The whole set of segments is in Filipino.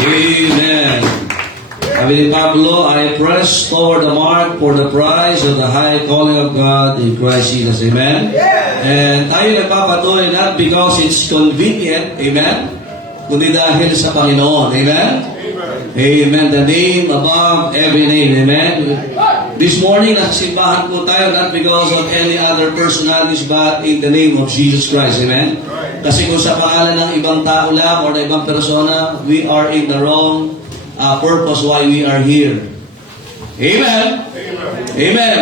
Amen. Sabi ni Pablo, I press toward the mark for the prize of the high calling of God in Christ Jesus. Amen? And tayo nagpapatuloy not because it's convenient, amen? Kundi dahil sa Panginoon. Amen? Amen. The name above every name. Amen? This morning, nasa simbahan po tayo not because of any other personalities but in the name of Jesus Christ. Amen? Kasi kung sa pangalan ng ibang tao lang or ng ibang persona, we are in the wrong purpose why we are here. Amen? Amen.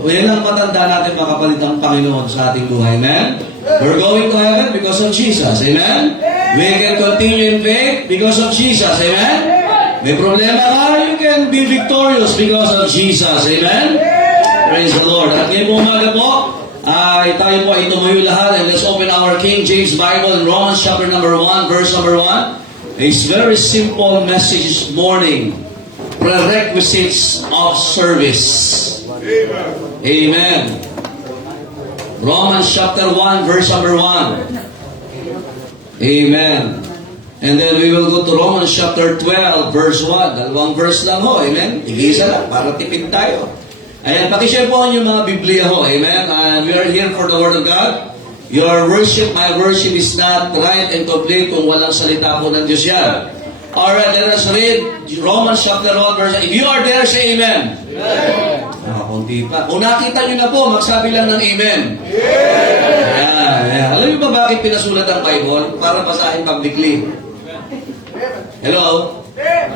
Yan ang matanda natin makapalit ang Panginoon sa ating buhay. Amen? We're going to heaven because of Jesus. Amen? We can continue in faith because of Jesus. Amen? May problema ka, you can be victorious because of Jesus. Amen? Praise the Lord. At ngayon po umaga po, tayo po ay tumuyo lahat and let's open our King James Bible in Romans chapter number 1, verse number 1. It's very simple message this morning. Prerequisites of service. Amen. Amen. Romans chapter 1, verse number 1. Amen. And then we will go to Romans chapter 12, verse 1. Dalawang verse lang ho. Amen. Igisa lang para tipid tayo. Ayan, pakishare po yung mga Biblia ho. Amen. And we are here for the Word of God. Your worship, my worship is not right and complete kung walang salita po ng Diyos yan. Alright, let us read Romans chapter 1, verse 1. If you are there, say Amen. Amen. Kung di pa. Kung nakita nyo na po, magsabi lang ng Amen. Ayan. Alam niyo ba bakit pinasulat ang Bible? Para basahin publicly. Hello?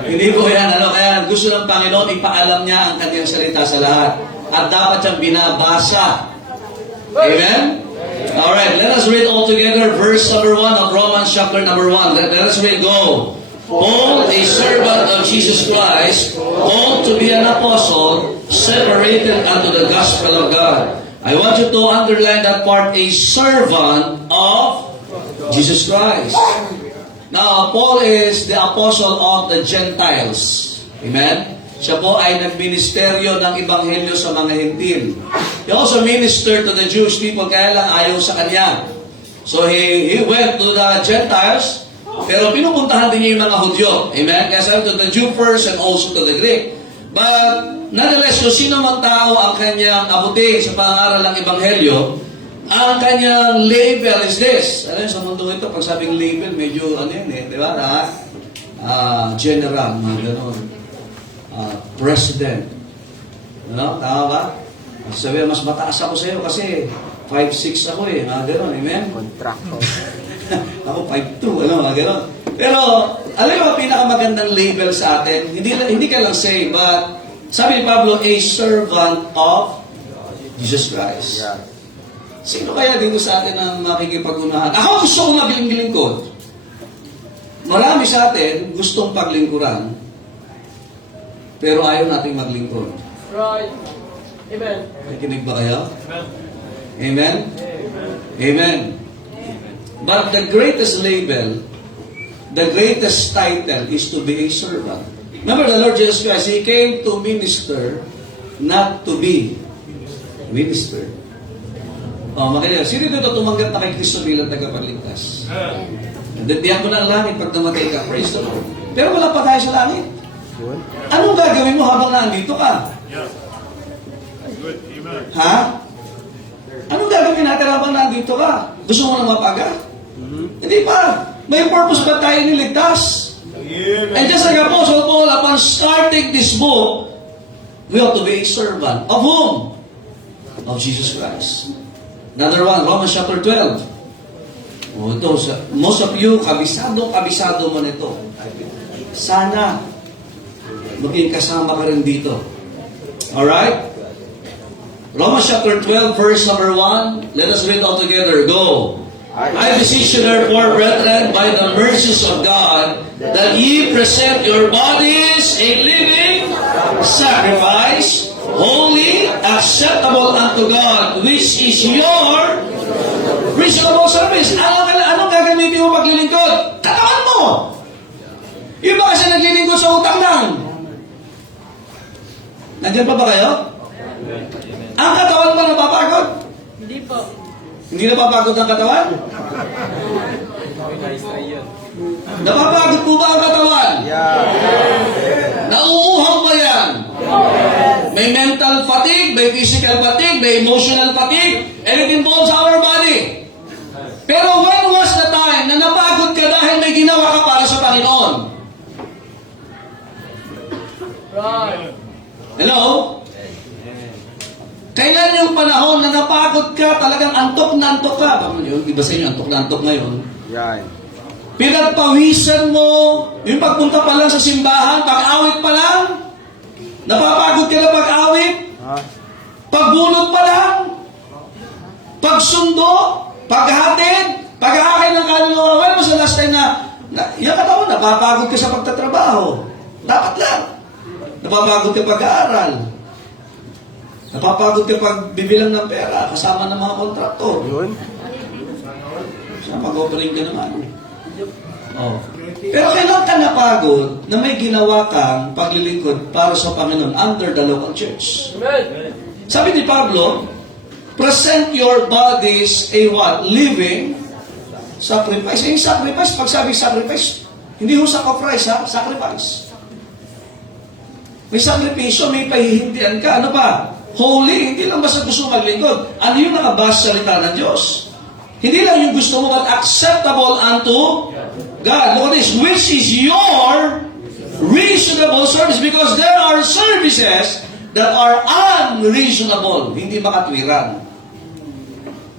Hindi po yan. Kaya gusto ng Panginoon, ipaalam niya ang kanyang salita sa lahat. At dapat siyang binabasa. Amen? Alright, let us read all together verse number 1 of Romans chapter number 1. Let us read, go. Paul, a servant of Jesus Christ, called to be an apostle, separated unto the gospel of God. I want you to underline that part, a servant of Jesus Christ. Now, Paul is the apostle of the Gentiles. Amen? Siya po ay nagministeryo ng Ebanghelyo sa mga Hentil. He also ministered to the Jewish people, kaya lang ayaw sa kanya. So he went to the Gentiles, pero pinupuntahan din niya yung mga Hudyo. Amen? Kaya sabi to the Jew first and also to the Greek. But nonetheless, kung sino man tao ang kanyang abutin sa pangaral ng Ebanghelyo, ang kanyang label is this. Alam, sa mundo ito, pag sabing label, medyo ano yun eh, di ba? General, mga gano'n. President. Ano? Tama ba? Sabi, mas mataas ako sa iyo kasi 5'6" ako eh. Mga gano'n, amen? Kontrakto. Ako 5'2", ano, mga gano'n. Pero, alam mo, pinakamagandang label sa atin, hindi ka lang say, but sabi ni Pablo, a servant of Jesus Christ. Yeah. Sino kaya dito sa atin ang makikipag-unahan? Ako gusto kong maglingkod. Marami sa atin gustong paglingkuran, pero ayaw nating maglingkod. Right. Amen. Nakikinig ba kayo? Amen? Amen. But the greatest label, the greatest title is to be a servant. Remember the Lord Jesus Christ, He came to minister, not to be minister. Makinig. Sino dito tumanggap na kay Kristo bilang tagapagligtas? Diyan mo na ang langit pag namatay ka. Praise the Lord. Pero wala pa tayo sa langit. Anong gagawin mo habang nandito ka? Ha? Anong gagawin natin habang nandito ka? Gusto mo na mapaga? Hindi pa. May purpose ba tayo niligtas? And just like Apostle Paul, upon starting this book, we ought to be a servant. Of whom? Of Jesus Christ. Another one, Romans chapter 12. Ito, most of you, kabisado mo nito. Sana, maging kasama ka rin dito. Alright? Romans chapter 12, verse number 1. Let us read all together. Go. I beseech you therefore, brethren, by the mercies of God, that ye present your bodies a living sacrifice, holy, acceptable unto God, which is your reasonable service. Anong gagamitin mo paglilingkod? Katawan mo! Yung ba kasi naglilingkod sa utang lang? Nandiyan pa ba kayo? Ang katawan mo napapagod? Hindi po. Hindi napapagod ang katawan? Napapagod po Nauuhaw ba yan? May mental fatigue, may physical fatigue, may emotional fatigue, and it involves our body. Pero when was the time na napagod ka dahil may ginawa ka para sa Panginoon? Right. Hello? Kailan yung panahon na napagod ka, talagang antok na antok ka? Yung iba sa inyo, antok na antok ngayon. Yan. Pinagpawisan mo, yung pagpunta pa lang sa simbahan, pag-awit pa lang, napapagod ka na pag-awit, Ha? pagbunot pa lang, pagsundo, paghatid, pag-aakay ng kaluluwa. When was the last time yung katawan, napapagod ka sa pagtatrabaho? Dapat lang. Napapagod ka pag-aaral. Napapagod ka pag bibilang ng pera, kasama ng mga kontraktor. Yun. Siya, mag-operate ka naman. Oh. Pero kailan ka napagod na may ginawa kang paglilingkod para sa Panginoon under the local church? Amen. Sabi ni Pablo, present your bodies a what? Living sacrifice. Yung sacrifice, pag sabi sacrifice, hindi ho sacrifice ha, sacrifice. May sakripisyo, may pahihindihan ka. Ano ba? Holy, hindi lang basta gusto maglingkod. Ano yung nakabasa sa salita ng Diyos? Hindi lang yung gusto mo, but acceptable unto God. Look at this, which is your reasonable service, because there are services that are unreasonable, hindi makatwiran.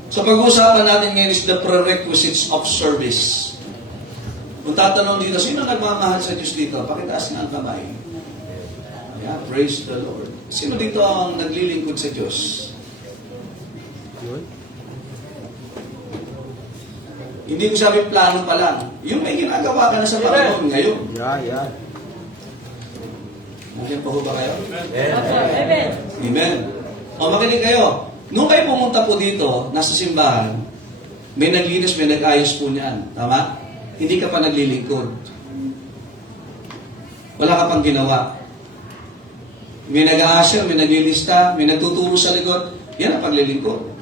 So pag-uusapan natin ngayon is the prerequisites of service. Kung tatanong dito, sino nagmamahal sa Diyos dito? Pakitaas nga ang kamay. Yeah, praise the Lord. Sino dito ang naglilingkod sa Diyos? Yun. Hindi ko sabi plano pa lang. Yung may ginagawa ka na sa Panginoon ngayon. Yan. Nandiyan pa ho ba kayo? Amen. Amen. O makinig kayo. Nung kayo pumunta po dito, nasa simbahan, may naglinis, may nag-ayos po niyan. Tama? Hindi ka pa naglilingkod. Wala ka pang ginawa. May nag-aasya, may naglilista, may nagtuturo sa likod. Yan ang paglilingkod.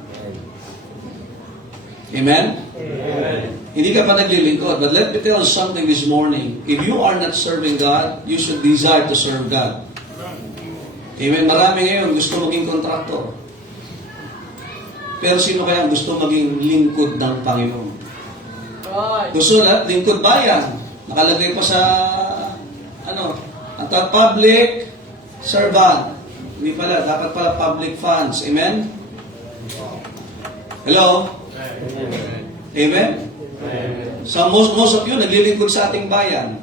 Amen? Hindi ka pa naglilingkod. But let me tell you something this morning. If you are not serving God, you should desire to serve God. Amen? Marami ngayon gusto maging kontraktor. Pero sino kaya gusto maging lingkod ng Panginoon? Right. Gusto na, lingkod bayan. Nakalagay pa sa, ang public servant. Hindi pala, dapat pala public funds. Amen? Hello? Amen? So most of you naglilingkod sa ating bayan.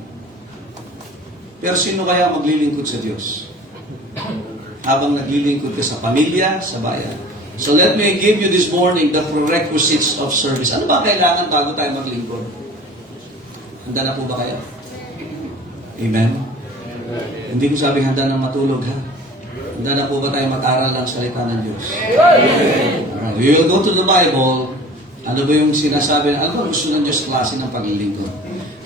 Pero sino kaya maglilingkod sa Diyos? Habang naglilingkod ka sa pamilya, sa bayan. So let me give you this morning the prerequisites of service. Ano ba kailangan bago tayo maglingkod? Handa na po ba kayo? Amen? Hindi ko sabing handa na matulog ha. Handa na po ba tayo mag-aral ng salita ng Diyos? Alright, we will go to the Bible. Ano ba yung sinasabi? Ano ba gusto ng Diyos klase ng paglilingkod?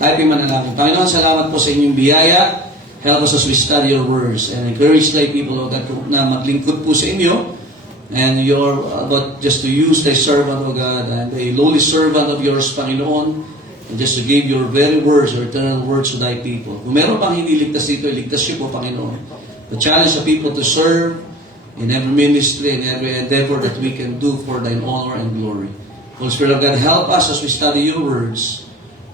Tayo manalangin. Panginoon, salamat po sa inyong biyaya. Help us as we study your words and encourage thy people, O God, na maglingkod po sa inyo. And you're about just to use thy servant, O God, and a lowly servant of yours, Panginoon, and just to give your very words, your eternal words to thy people. Kung meron pang hindi ligtas dito, iligtas siyo po, Panginoon. To challenge the people to serve in every ministry and every endeavor that we can do for thine honor and glory. Holy Spirit of God, help us as we study your words,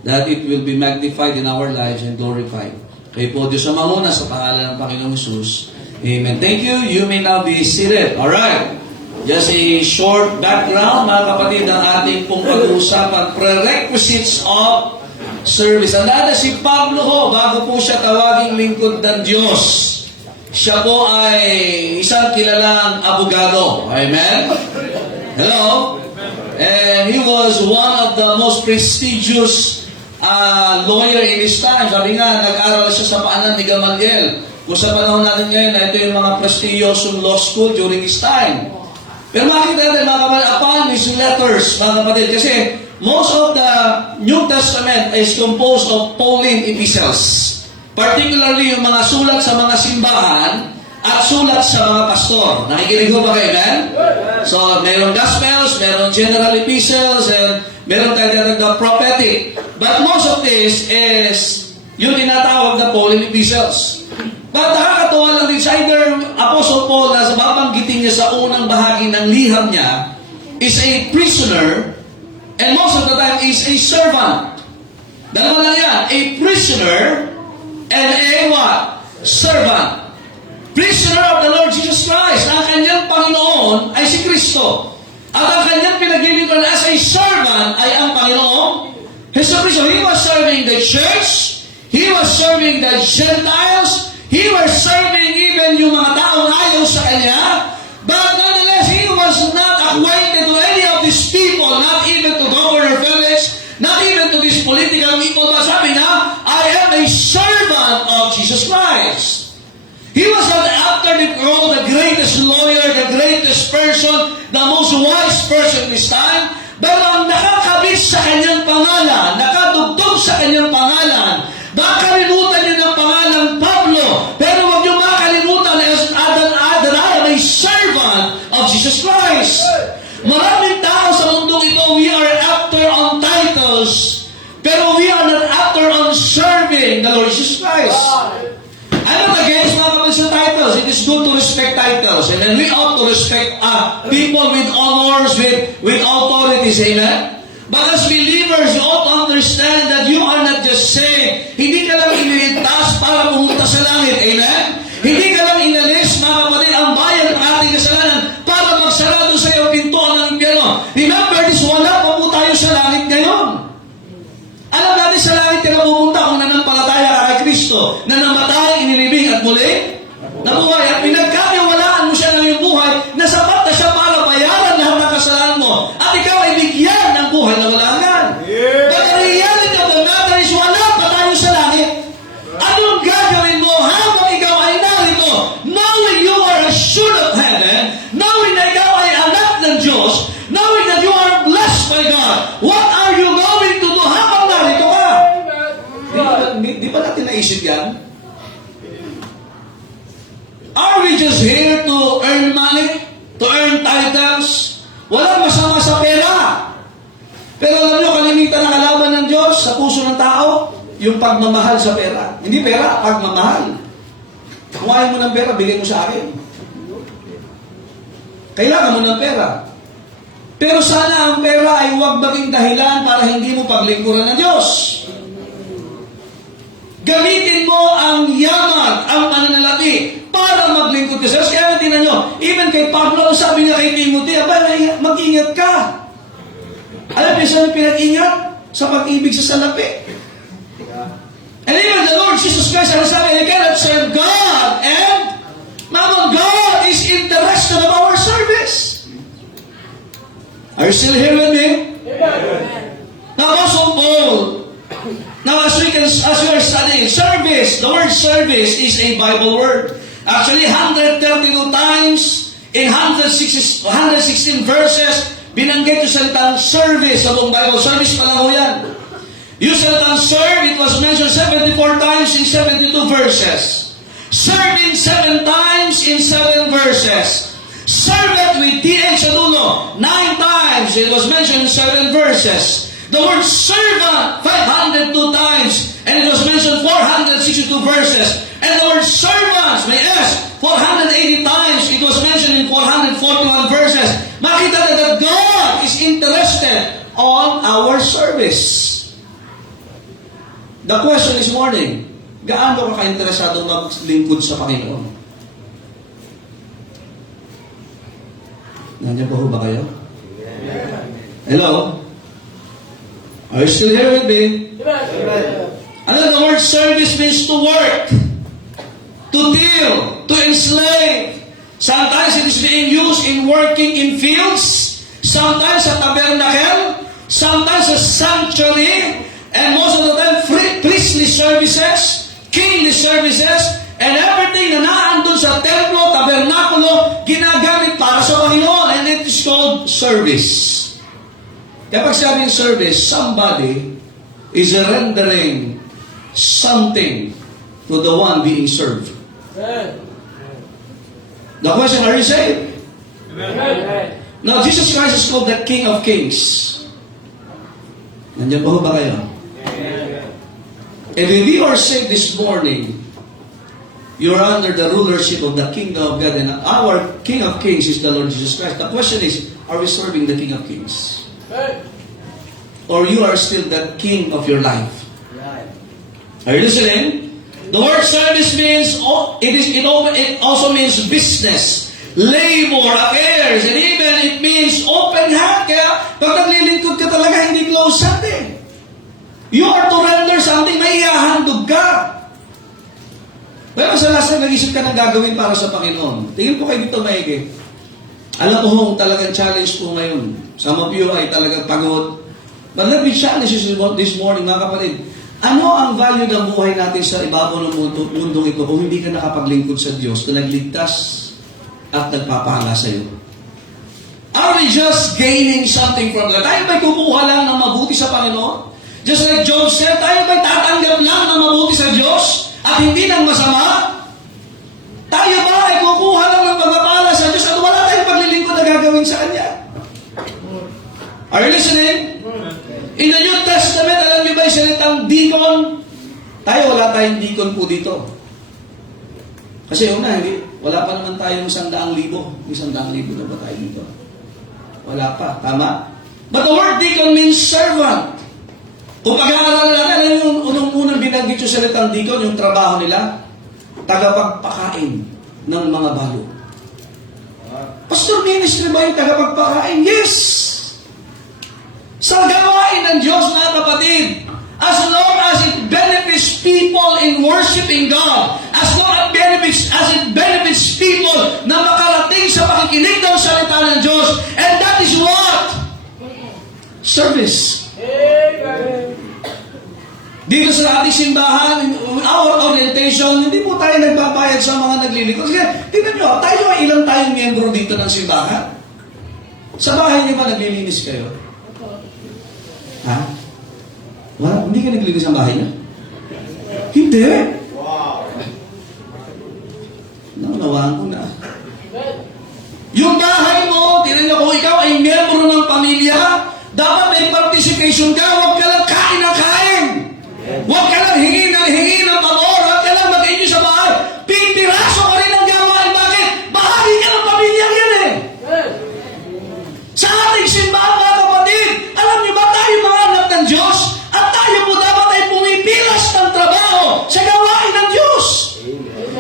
that it will be magnified in our lives and glorified. Kayo po, Diyos ang manguna sa pangalan ng Panginoong Jesus. Amen. Thank you. You may now be seated. Alright. Just a short background, mga kapatid, ang ating pong pag-uusapan, prerequisites of service. Ang dada si Pablo ho, bago po siya tawaging lingkod ng Diyos, siya po ay isang kilalang abogado. Amen? Hello? And he was one of the most prestigious lawyer in his time. Sabi nga, nag-aral siya sa paanan ni Gamaliel. Kung sa panahon natin ngayon, ito yung mga prestigious law school during his time. Pero makikita natin, mga kapatid, upon his letters, mga kapatid, kasi most of the New Testament is composed of Pauline epistles. Particularly yung mga sulat sa mga simbahan at sulat sa mga pastor. Nakikinig ho ba kayo, man? So, mayroong Gospels, mayroong general epistles, and mayroong tayo na prophetic. But most of this is yung tinatawag na Pauline epistles. But nakakatawa lang din sa either Apostle Paul na sa babanggitin niya sa unang bahagi ng liham niya is a prisoner and most of the time is a servant. Dalawa lang yan. A prisoner and a what? Servant. Prisoner of the Lord Jesus Christ. Ang kanyang Panginoon ay si Kristo. At ang kanyang pinaglilingkuran as a servant ay ang Panginoon Hesus Kristo. He was serving the church. He was serving the Gentiles. He was serving even yung mga taong ayaw sa Kanya. But nonetheless, He was not acquainted to any of these people, not even to Governor Felix, not even to these political people. But sabi niya, I am a servant of Jesus Christ. He was not after the throne, the greatest lawyer, the greatest person, the most wise person this time. Pero ang nakakabit sa kanyang pangalan, nakadugtong sa kanyang pangalan, makalimutan niyo ng pangalan Pablo, pero huwag niyo makalimutan that I am a servant of Jesus Christ. Maraming tao sa mundong ito, we are after on titles, pero we are not after on serving the Lord Jesus Christ. I'm not against mga kapatid sa titles. It is good to respect titles. And then we ought to respect people with honors, with authorities. Amen? But as believers, you ought to understand that you are not just saved. Hindi ka lang iniligtas para pumunta sa langit. Amen? Hindi ka lang inalis, mga kapatid, ang bayan ng ating kasalanan para magsarado sa iyong pintuan ng impyerno. Remember this, wala pa po tayo sa langit ngayon. Alam natin sa langit ka na pumunta kung nanampalataya ka kay Kristo, na namatay, inilibing at muli nabuhay. At pinagkaniwalaan mo siya ng iyong buhay na sapat na siya para bayaran lahat ng kasalanan mo. At ikaw ay bigyan ng buhay na walangan. But the reality of the matter is wala pa tayo sa langit. Anong gagawin mo habang ikaw ay narito? Knowing you are assured of heaven, knowing na ikaw ay anak ng Diyos, knowing that you are blessed by God, what are you going to do habang narito ka? Di ba natin naisip yan? Are we just here to earn money? To earn titles? Walang masama sa pera. Pero alam nyo, kalimitan na kalaban ng Diyos sa puso ng tao, yung pagmamahal sa pera. Hindi pera, pagmamahal. Kung ayaw mo ng pera, bigay mo sa akin. Kailangan mo ng pera. Pero sana ang pera ay huwag maging dahilan para hindi mo paglingkuran ng Diyos. Gamitin mo ang yaman, ang pananalapi, para maglingkod ka sa Diyos. Kaya tingnan nyo, even kay Pablo, ang sabi niya kay Timothy, mag-ingat ka. Alam niyo saan pinag-ingat? Sa pag-ibig sa salapi. And even the Lord Jesus Christ, ang sabi, you cannot serve God and Mammon. God is interested of our service. Are you still here with me? Now, Apostle Paul, now as we are studying, service, the word service is a Bible word. Actually, 132 times in 116 verses, binanggit yung salitang service sa buong Bible. Service pa lang ho yan. Yung salitang serve, it was mentioned 74 times in 72 verses. Serving 7 times in 7 verses. Servant with TH sa dulo, 9 times, it was mentioned in 7 verses. The word servant, 502 times, and it was mentioned 462 verses. And the word servants, may S, 480 times, it was mentioned in 441 verses. Makita na that God is interested on our service. The question this morning, gaano ka ka-interesado maglingkod sa Panginoon? Nandiyan po ba kayo? Hello? Are you still here with me? Ano the word service means to work, to deal, to enslave. Sometimes it is being used in working in fields, sometimes sa tabernacle, sometimes sa sanctuary, and most of the time priestly services, kingly services, and everything na naandun sa templo, tabernakulo, ginagamit para sa Panginoon, and it is called service. Kapag sabing service, somebody is rendering something to the one being served. The question, are you saved? Amen. Now, Jesus Christ is called the King of Kings. Nandiyan po ba kayo? And if you are saved this morning, you're under the rulership of the kingdom of God, and our King of Kings is the Lord Jesus Christ. The question is, are we serving the King of Kings? Or you are still the king of your life? Are you listening? The word service means, it also means business, labor, affairs, and even it means open hand. Kaya pag naglilingkod ka talaga, hindi close-hand eh. You are to render something, may ihahandog ka. Pero sa last time, nag-isip ka ng gagawin para sa Panginoon. Tingin po kayo dito, maigi. Alam mo, talagang challenge po ngayon. Some of you ay talagang pagod. But let me challenge you this morning, mga kapatid. Ano ang value ng buhay natin sa ibabaw ng mundong ito kung hindi ka nakapaglingkod sa Diyos na nagligtas at nagpapala sa iyo? Are we just gaining something from God? Tayo ba'y kukuha lang ng mabuti sa Panginoon? Just like Job said, tayo ba'y tatanggap lang ng mabuti sa Diyos at hindi ng masama? Tayo ba ay kukuha lang ng pagpapala sa Diyos at wala tayong paglilingkod na gagawin sa Kanya? Are you listening? In the New Testament, alam niyo ba yung salitang deacon? Tayo, wala tayong deacon po dito. Kasi wala pa naman tayong 100,000. 100,000 na ba tayo dito? Wala pa, tama? But the word deacon means servant. Kung pag-aaral natin, alam yung unang binanggit yung salitang deacon, yung trabaho nila, tagapagpakain ng mga balo. Pastor ministry ba yung tagapagpakain? Yes! Sa gawain ng Diyos, mga kapatid, as long as it benefits people in worshiping God, as long as it benefits people na makarating sa pakikinig ng salita ng Diyos, and that is what? Service. Dito sa ating simbahan, our orientation, hindi po tayo nagbabayad sa mga naglilingkod. Kasi, tingnan nyo, ilang tayong miyembro dito ng simbahan? Sa bahay niyo ba naglilinis kayo? Ha? Wala? Hindi ka naglilinis ang bahay niyo? Hindi. Wow. Naunawaan ko na. Yung bahay mo, tingnan nyo, kung ikaw ay miyembro ng pamilya, dapat may participation ka, huwag ka lang kain ng kain. Huwag ka lang hingi ng pabor, huwag ka lang mag-inyo sa bahay. Pintiraso ka rin ang gawain. Bakit? Bahagi ka ng pamilya yan eh. Sa ating simbahan, mga kapatid, alam niyo ba tayo mga anak ng Diyos? At tayo po dapat ay pumipilas ng trabaho sa gawain ng Diyos.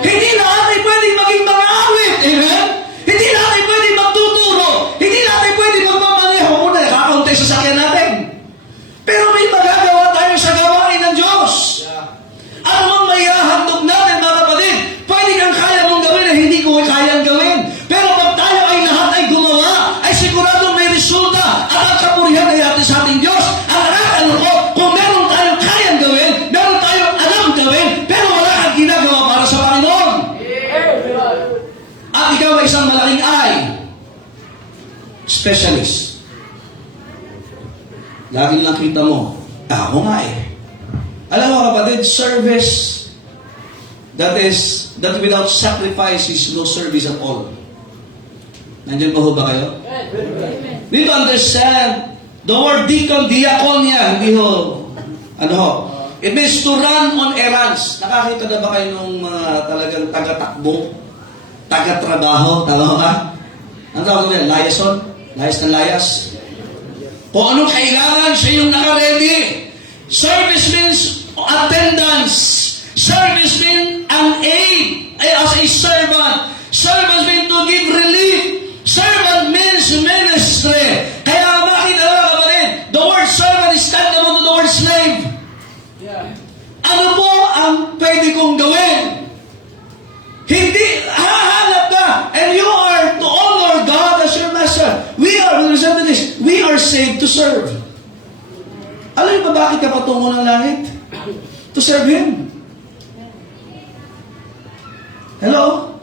Hindi lahat ay pwedeng maging mga awit. Amen? Hindi lahat ay pwedeng magtuturo. Hindi lahat ay pwedeng magmamaneho. Muna, kakaunti sa sakyan natin. Pero may magagawa tayo sa gawain ng Diyos. Ano mang may hahandog natin, mga kapatid? Pwede kang kaya mong gawin na hindi ko kayang gawin. Pero pag tayo ay lahat ay gumawa, ay sigurado may resulta at ang kapurihan ay atin sa ating Diyos. Ang aral ko, kung meron tayong kayang gawin, meron tayong alam gawin, pero wala kang ginagawa para sa Panginoon. At ikaw ay isang malaking specialist. Laging nakita mo, ako nga eh. Alam mo kapatid, service that without sacrifice is no service at all. Nandiyan ba ho ba kayo? Need to understand the word deacon, diakonia, hindi ho, it means to run on errands. Nakakita na ba kayo nung talagang taga-takbo, taga-trabaho, tama ba? Ang tawag nila, liaison? Layas na layas? Kung anong kailangan, siya yung naka-ready. Service means attendance. Service means an aid as a servant. Servant means to give relief. Servant means ministry. Kaya makita na kapatid, the word servant is tantamount to the word slave. Ano po ang pwede kong gawin? Hindi, hahanap ka, and you are to honor God as your master. Listen to this, we are saved to serve. Alam niyo ba bakit ka patungo ng langit? To serve Him. Hello?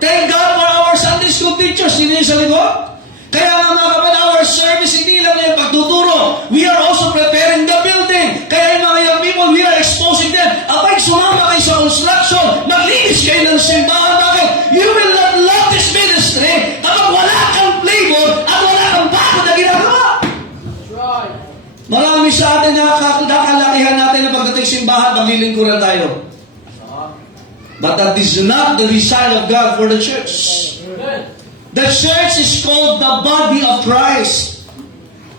Thank God for our Sunday school teachers. Sino yung sa likod? Kaya nga mga kapatid, our service hindi lang yung pagtuturo. We are also preparing the building. Kaya yung mga young people, we are exposing them. Abay, sumama kayo sa construction. Maglinis kayo ng simbahan. Bakit? You will not love this ministry kapag wala kang flavor at wala kang bago na ginagawa. Marami sa atin na kakalakihan natin na pagdating yung simbahan, maglilingkuran tayo. But that is not the design of God for the church. The church is called the body of Christ.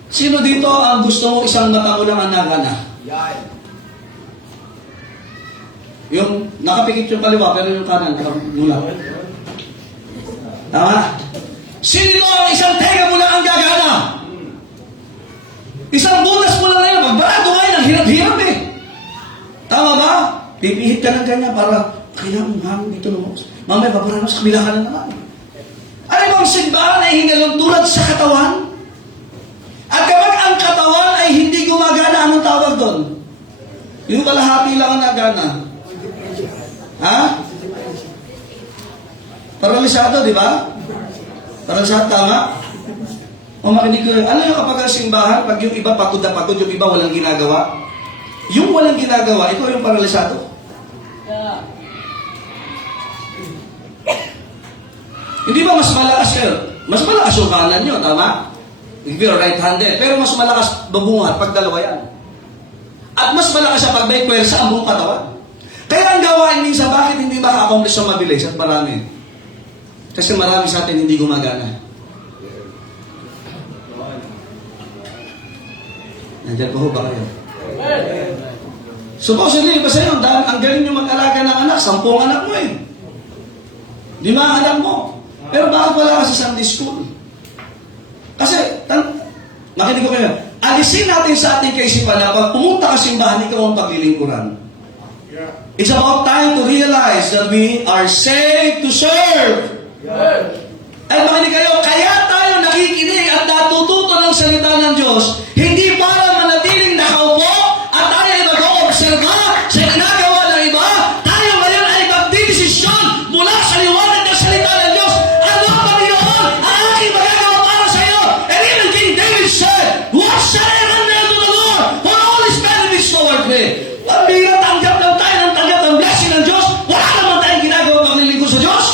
Sino dito ang gusto mo isang mata mo lang ang nagana? Yung nakapikit yung kaliwa, pero yung kanan nakamula. Tama? Sino ang isang tenga mo lang ang gagana? Isang butas mo lang ngayon, magbarado ngayon, ang hirap-hirap eh. Tama ba? Pipihit ka ng ganyan para kailangan hangin dito naman. Mamaya, babarado sa kabila ka na naman. Ano bang simbahan ay hingalong tulad sa katawan? At kapag ang katawan ay hindi gumagana, anong tawag doon? Yung kalahati lang ang nagana. Ha? Paralisado, di ba? Paralisado, tama? O makinig ko rin. Ano yung kapag ang simbahan, pag yung iba pagod na pagod, yung iba walang ginagawa? Yung walang ginagawa, ito yung paralisado. Yeah. Hindi ba mas malakas kayo? Mas malakas yung kanan nyo, tama? If you're right-handed. Pero mas malakas babungat pag dalawa yan. At mas malakas siya pag may pwersa ang buong katawan. Kaya ang gawain minsan, bakit hindi maka-accomplish sa mabilis at marami? Kasi marami sa atin hindi gumagana. Nandiyan po ba kayo? Supposedly, ba sa'yo, ang galing nyo mag-alaga ng anak, 10 anak mo eh. 5 anak mo. Pero bakit wala ka sa Sunday school? Kasi, nakinig ko kayo, alisin natin sa ating kaisipan na pag pumunta ka simbahan, ikaw ang paglilingkuran. It's about time to realize that we are saved to serve. At makinig kayo, kaya tayo nakikinig at natututo ng salita ng Diyos, hindi para manatiling nakaupo at tayo ay mag-oobserba sa ginagawa ng iba. Tayo ngayon ay magdidesisyon mula sa liwanag ng salita ng Diyos. Ano ang Panginoon ang aking magagawa para sa iyo? And even King David said, what shall I render to the Lord? For all his benefits toward me. Ang bira, tanggap ng blessing ng Diyos. Wala naman tayong ginagawa paglilingkod sa Diyos.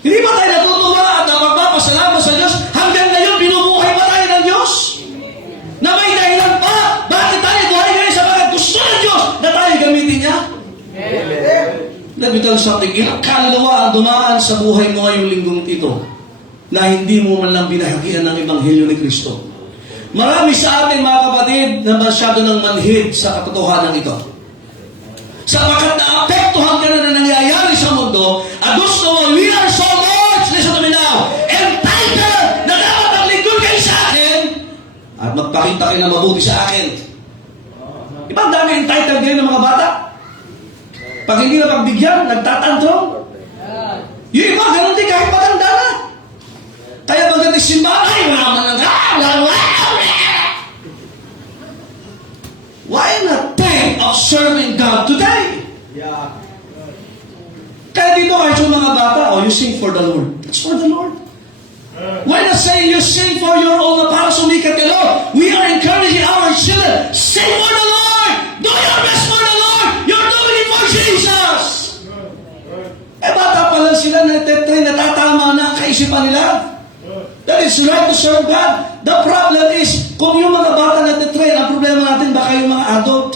Hindi ba tayo natutuwa at napagpapasalamat sa Diyos? Hanggang ngayon, binubuhay pa tayo ng Diyos? Na may dahilan pa? Bakit tayo buhay ngayon sa mga gusto ng Diyos na tayo gamitin niya? Let me tell you something. Ilang kaluluwa ang dumaan sa buhay mo ngayong linggong ito na hindi mo man lang binahagian ng Ebanghelyo ni Kristo. Marami sa atin, mga kapatid, na masyado ng manhid sa katotohanan ito. Sapagkat naapektuhan ka na nangyayari sa mundo, at gusto mo, we are so much, listen to me now, entitled na dapat maglingkod kayo sa akin at magpakita kayo na mabuti sa akin. Diba ang dami entitled ngayon ng mga bata? Pag hindi na pagbigyan, nagtatantong. Yung iba, ganun din kahit matanda na. Kaya pagdating simbahan, ay, wala man why not think of serving God today? Kaya dito kahit yung mga bata, you sing for the Lord. That's for the Lord. Why not say you sing for your own para sumikat ka, Lord? We are encouraging our children. Sing for the Lord! Do your best for the Lord! You're doing it for Jesus! Bata pa lang sila natatama na ang kaisipan nila. That is right to serve God. The problem is, kung yung mga bata natitrain, ang problema natin, baka yung mga adult.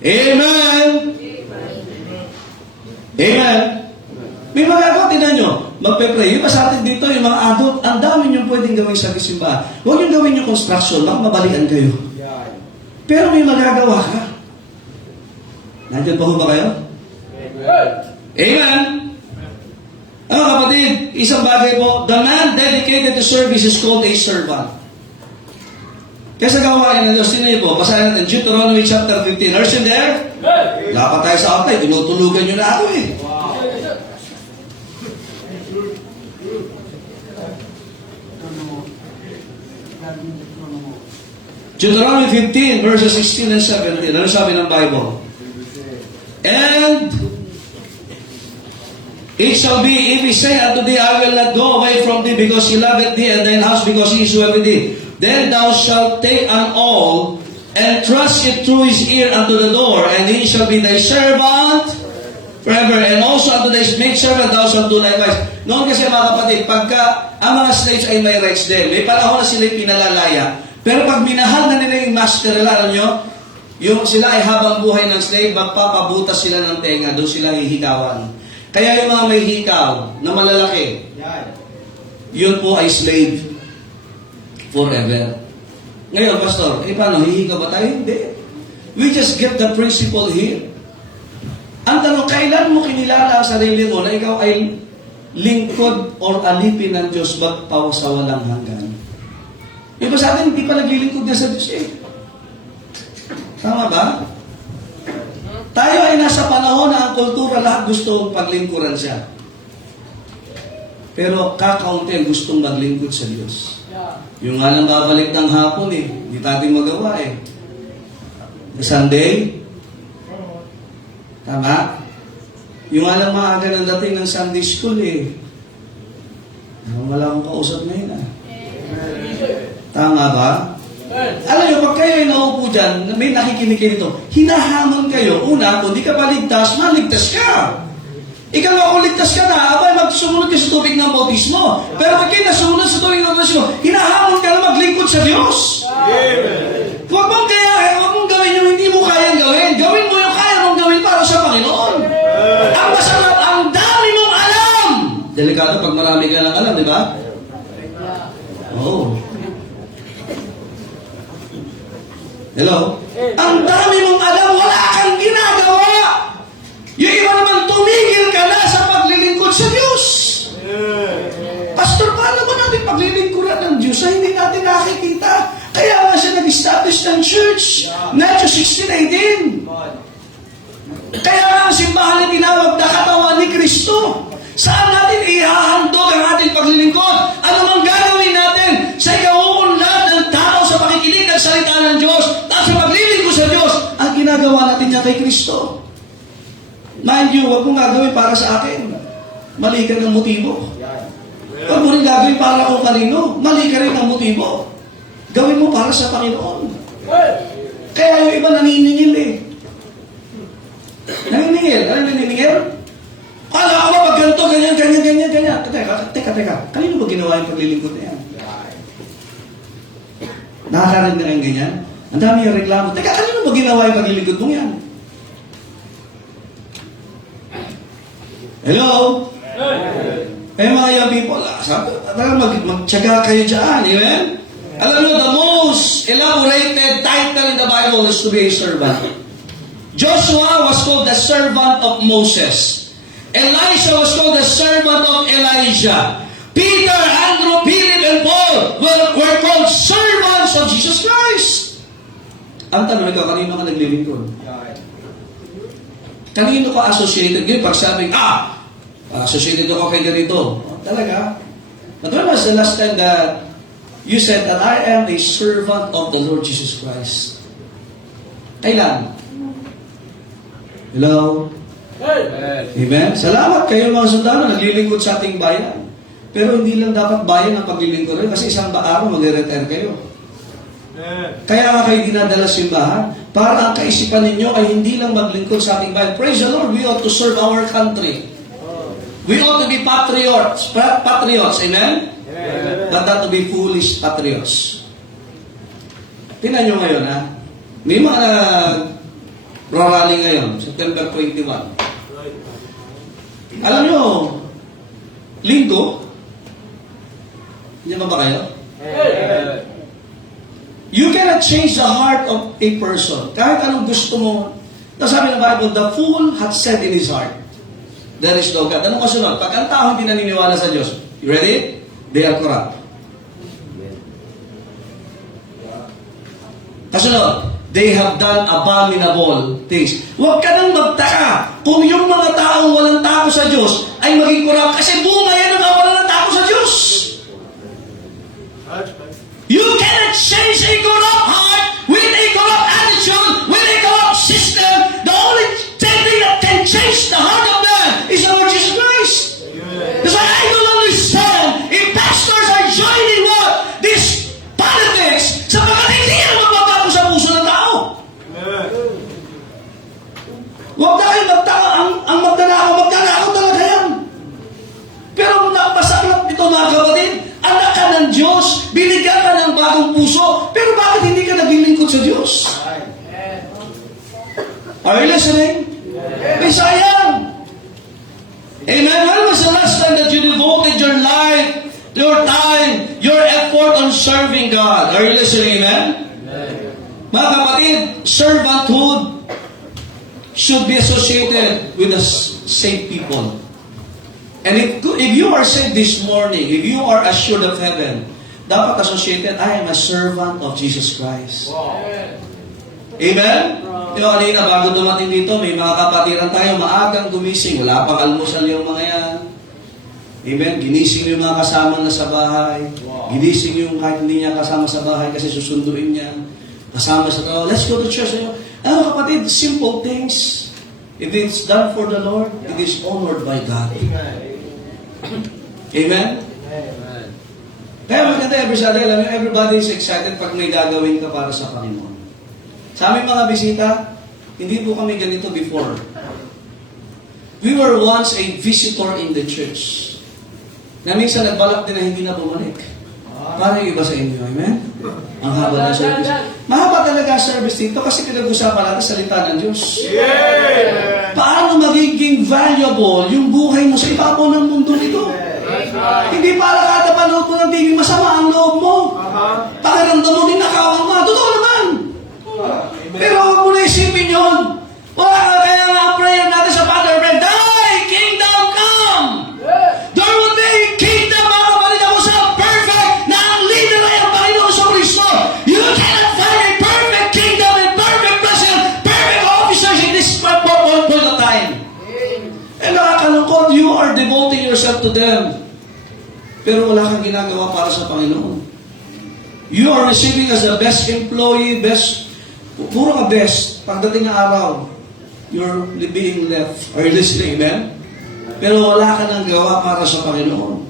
Amen! Amen! May magagawa, tinan nyo, magpe-pray. Yung sa atin dito, yung mga adult, ang dami nyo pwedeng gawin sa simbahan. Huwag yung gawin yung construction, baka mabalian kayo. Pero may magagawa ka. Nandiyan pa ho ba kayo? Amen! Ano kapatid, isang bagay po, the man dedicated to service is called a servant. Kaya sa gawain ng Diyos, sino yun po? Basahin natin, Deuteronomy chapter 15. Are you there? Dapat tayo sa outlet, tinutulugan nyo na ako eh. Deuteronomy 15, verses 16 and 17. Ano sabi ng Bible? And it shall be, if he say unto thee, I will not go away from thee, because he loveth thee, and thine house, because he is well with thee. Then thou shalt take an awl, and thrust it through his ear unto the door, and he shall be thy servant forever. And also unto thy maidservant thou shalt do likewise. Noon kasi mga kapatid, pagka ang mga slaves ay may rights din, may panahon na sila'y pinalalaya, Pero pag minahal na nila yung master nila, alam nyo, yung sila ay habang buhay ng slave, magpapabutas sila ng tenga, doon sila hihikawan. Kaya yung mga may hikaw na malalaki, yun po ay slave forever. Ngayon, Pastor, paano, hihikaw ba tayo? Hindi. We just get the principle here. Ang tanong, kailan mo kinilala ang sarili mo na ikaw ay lingkod or alipin ng Diyos magpawasawalang hanggan? Iba sa atin, hindi pa naglilingkod na sa Diyos eh. Tama ba? Tayo ay nasa panahon na ang kultura lahat gustong paglingkuran siya. Pero kakaunti ang gustong maglingkod sa Diyos. Yung nga lang babalik ng hapon eh. Hindi natin magawa eh. The Sunday. Tama? Yung nga lang maaga ng dating ng Sunday school eh. Wala akong kausap ngayon ah. Tama ba? Alam nyo, pag kayo ay naupo dyan, may nakikinig kayo nito, hinahamon kayo. Una, kung di ka paligtas, maligtas ka. Ikaw kung ligtas ka na, abay, magsumunod ka sa tubig ng bautismo. Pero pag kayo nasunod sa tubig ng bautismo, hinahamon ka na maglingkod sa Diyos. Huwag mong gawin yung hindi mo kayang gawin. Gawin mo yung kaya mong gawin para sa Panginoon. Ang masarap, ang dami mong alam. Delikado pag marami ka lang alam, di ba? Oo. Hello? Ang dami mong alam, wala kang ginagawa. Yung iba naman, tumigil ka na sa paglilingkod sa Diyos. Pastor, paano ba natin paglilingkuran ng Diyos na hindi natin nakikita? Kaya nga siya nag-establish ng church. Matthew 16:18. Kaya nga ang simbahan na tinawag na katawan ni Kristo. Saan natin ihahandog ang ating paglilingkod? Ano mang gagawin natin sa ikauunlad ng tao sa pakikinig ng salita ng Diyos at sa paglilingkod sa Diyos, ang ginagawa natin niya kay Kristo. Mind you, huwag mong gagawin para sa akin. Mali ka ng motibo. Huwag mo rin gagawin para kung kanino. Mali ka rin ng motibo. Gawin mo para sa Panginoon. Kaya yung iba naniningil eh. Naniningil? Ano naniningil? Kala ko ba pag ganito, ganyan. Teka. Kanino ba ginawa yung paglilingkod na yan? Nakakarinig na kayong ganyan? Ang dami yung reklamo. Teka, kanino ba ginawa yung paglilingkod mong yan? Hello? Mga young people, mag-tsaga kayo dyan, amen? Alam nyo, the most elaborated title in the Bible is to be a servant. Joshua was called the servant of Moses. Elisha was called the servant of Elijah. Peter, Andrew, Philip, and Paul were called servants of Jesus Christ. Ang tanong ikaw, kanino ka naglilingkod? Kanino ka associated? Ngayon, pag sabing, associated ako kay ganito. Talaga? But when was the last time that you said that I am a servant of the Lord Jesus Christ? Kailan? Hello? Amen? Salamat kayo mga sundalo, naglilingkod sa ating bayan. Pero hindi lang dapat bayan ang paglilingkod rin kasi isang araw mag-retire kayo. Kaya nga kayo dinadala simbahan para ang kaisipan ninyo ay hindi lang maglingkod sa ating bayan. Praise the Lord, we ought to serve our country. We ought to be patriots. Amen? But not to be foolish patriots. Tingnan nyo ngayon, ha? May mga rarally ngayon, September 21. Alam nyo, linggo, hindi ba kayo? You cannot change the heart of a person. Kahit anong gusto mo. Tapos sabi ng Bible, the fool hath said in his heart, there is no God. Anong kasunod? Pag ang tao hindi naniniwala sa Diyos, you ready? They are corrupt. Kasunod, they have done abominable things. Huwag ka nang magtaka kung yung mga taong walang tako sa Diyos ay maging corrupt kasi bunga yan ang kawalan ng tako sa Diyos. You cannot change a corrupt heart with a corrupt attitude, with a corrupt system. The only thing that can change the heart of man is the Lord Jesus Christ. Because I don't understand if pastors are joining what? This politics sapagkat hindi yan magbabago sa puso ng tao. Huwag na kayo magtaka. Ang magdanakaw talaga yan. Pero masarap ito mga kapatid, anak ka ng Diyos, binigyan ka ng bagong puso, pero Are you listening? May sayang. Amen? When was the last time that you devoted your life, your time, your effort on serving God? Are you listening? Amen? Mga kapatid, servanthood should be associated with the saved people. And if you are saved this morning, if you are assured of heaven, dapat associated, I am a servant of Jesus Christ. Amen? Di ba kanina, bago dumating dito, may mga kapatiran tayo, maagang gumising, wala pang almusal yung mga yan. Amen? Ginising yung mga kasama na sa bahay. Ginising yung kahit hindi niya kasama sa bahay kasi susunduin niya. Kasama sa tao, let's go to church. Ano kapatid, simple things. If it's done for the Lord, it is honored by God. Amen? Kaya maganda, everybody is excited pag may gagawin ka para sa Panginoon. Sa aming mga bisita, hindi po kami ganito before. We were once a visitor in the church. Na minsan nagbalak din na hindi na bumalik. Parang iba sa inyo, amen? Ang haba ng service. Mahaba talaga ang service dito kasi pinag-usapan natin salita ng Diyos. Paano magiging valuable yung buhay mo sa ibabaw ng mundo nito? Hindi para kada panood mo ng tingin masama ang loob mo. Pakiramdam mo din nakawang mo. Totoo naman. Pero huwag mo na isipin yun. Kaya nga ang prayer natin sa Father, Thy kingdom come! There will be a kingdom, mga kapatid, ako sa perfect na ang leader ay ang Panginoon sa Kristo. You cannot find a perfect kingdom and perfect president, perfect officers in this point of time. And nakakalungkot, you are devoting yourself to them. Pero wala kang ginagawa para sa Panginoon. You are receiving as the best employee, puro ka best. Pagdating ng araw, you're being left. Are you listening, amen? Pero wala ka nang gawa para sa Panginoon.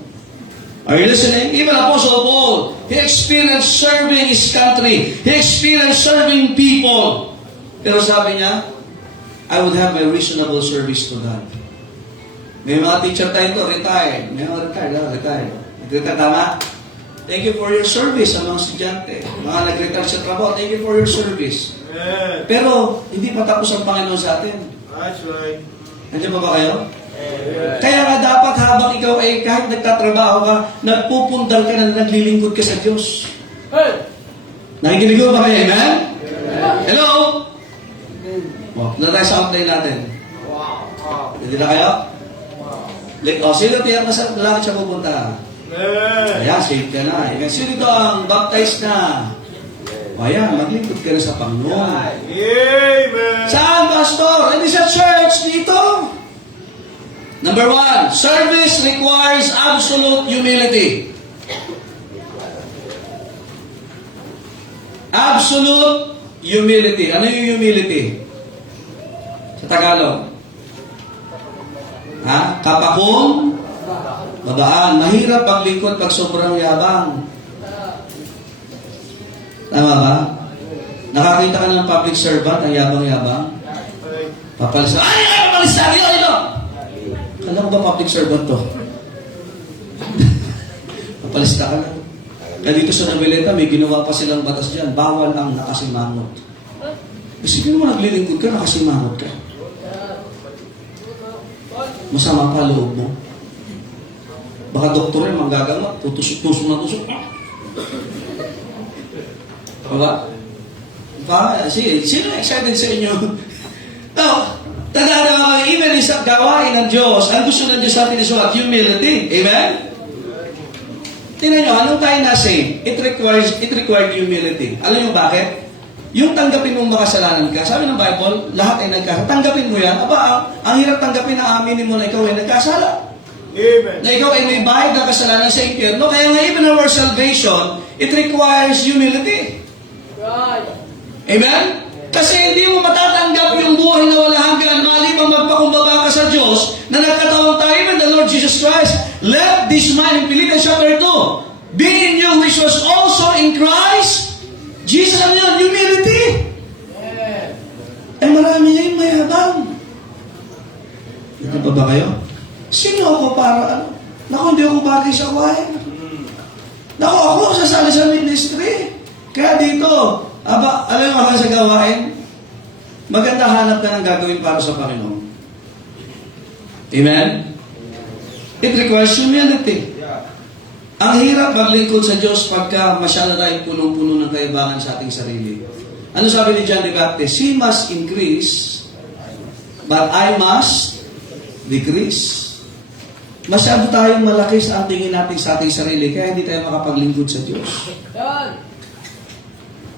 Are you listening? Even Apostle Paul, he experienced serving his country. He experienced serving people. Pero sabi niya, I would have a reasonable service to God. May mga teacher tayo ito, retired. May mga retired. Nag-retire, tama? Thank you for your service sa mga estudyante. Mga nag-retire sa trabaho, thank you for your service. Amen. Pero, hindi pa tapos ang Panginoon sa atin. That's right. Nandiyan pa ba kayo? Amen. Kaya nga dapat habang ikaw ay kahit nagtatrabaho ka, nagpupundal ka na naglilingkod ka sa Diyos. Nakikinig mo ba kayo? Amen? Hello? Na tayo sa outline natin. Hindi na kayo? Sino tiyak na sa lalaki siya pupunta? Amen. Ayan, saved ka na. Amen. Sino ito ang baptized na? Ayan, maglingkod ka na sa Panginoon. Amen. Saan, Pastor? Hindi sa church dito. Number 1, service requires absolute humility. Absolute humility. Ano yung humility? Sa Tagalog? Kapakong babaan. Mahirap paglingkod pag sobrang yabang. Tama ba? Nakakita ka ng public servant, ang yabang-yabang? Papalis na, papalis na, ito! Kala ko ba public servant to? Papalis na ka lang. Kaya dito sa Noveleta, may ginawa pa silang batas dyan. Bawal ang nakasimangot. Isipin mo, naglilingkod ka, nakasimangot ka. Masama pa loob mo. Baka doktor yung manggagamat, tusok na tusok. Diba? Sino excited sa inyo? Now, tandaan naman, even sa gawain ng Diyos, ang gusto ng Diyos sa atin is what? Humility. Amen? Tingnan nyo, anong tayo na-save? It required humility. Alam nyo bakit? Yung tanggapin mong makasalanan ka, sabi ng Bible, lahat ay nagkasala. Tanggapin mo yan. Aba, ang hirap tanggapin na aminin mo na ikaw ay nagkasala. Amen. Na ikaw ay may bayad ng kasalanan sa impyerno. Kaya nga even our salvation, it requires humility. Right. Amen? Kasi hindi mo matatanggap yung buhay na wala hanggan maliban magpakumbaba ka sa Diyos na nagkatawang tayo even the Lord Jesus Christ. Let this mind in Philippians chapter 2 be in you which was also in Christ. Jesus ang yun, humility. Eh marami niya yung mayabang. Ano pa ba kayo? Sino ako para ano? Naku, hindi ako bagay sa kwayan. Naku, ako sasali sa ministry. Kaya dito, alam mo sa gawain? maganda hanap ka ng gagawin para sa Panginoon. Amen? It requires humility. Ang hirap maglingkod sa Diyos pagka masyado tayong punong-puno ng kayabangan sa ating sarili. Ano sabi ni John the Baptist? He must increase, but I must decrease. Masyado tayong malaki sa ang tingin natin sa ating sarili, kaya hindi tayo makapaglingkod sa Diyos. Yan.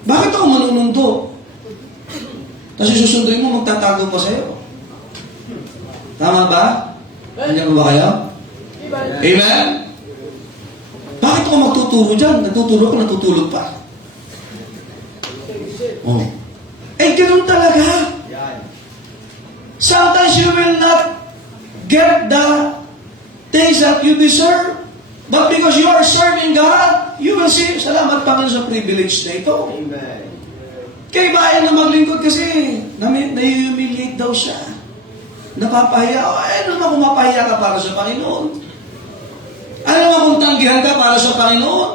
Bakit ako manunundo? Kasi susunduin mo, magtatago pa sa'yo. Tama ba? Nandiyan ba kayo? Amen? Bakit ako magtuturo dyan? Natuturo ako, natutulog pa. Oh. Eh, ganun talaga. Sometimes you will not get the things that you deserve. But because you are serving God, you will see, salamat Panginoon sa privilege na ito. Amen. Kaya bayan na maglingkod kasi nai-humiliate daw siya. Napapahiya. Ano naman kung mapahiya ka para sa Panginoon? Ano naman kung tanggihan ka para sa Panginoon?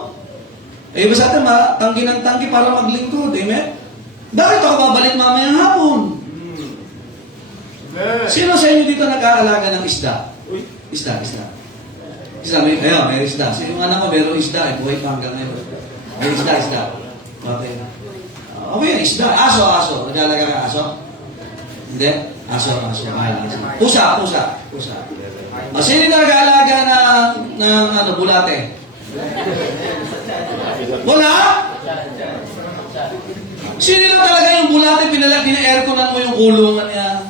Eh, basta natin tanggi ng tanggi para maglingkod. Amen? Bakit ako babalik mamayang hapon? Amen. Sino sa inyo dito nag-aalaga ng isda? Isda. Isda, may isda. Sino nga naman meron isda? Buhay pa hanggang ngayon. May isda. Okay. Okay, isda. Aso. Nag-aalaga ka aso? Hindi? Aso. Pusa. Sino yung nag-aalaga ng bulate? Wala? Sino lang talaga yung bulate, pina-airconan mo yung kulungan niya?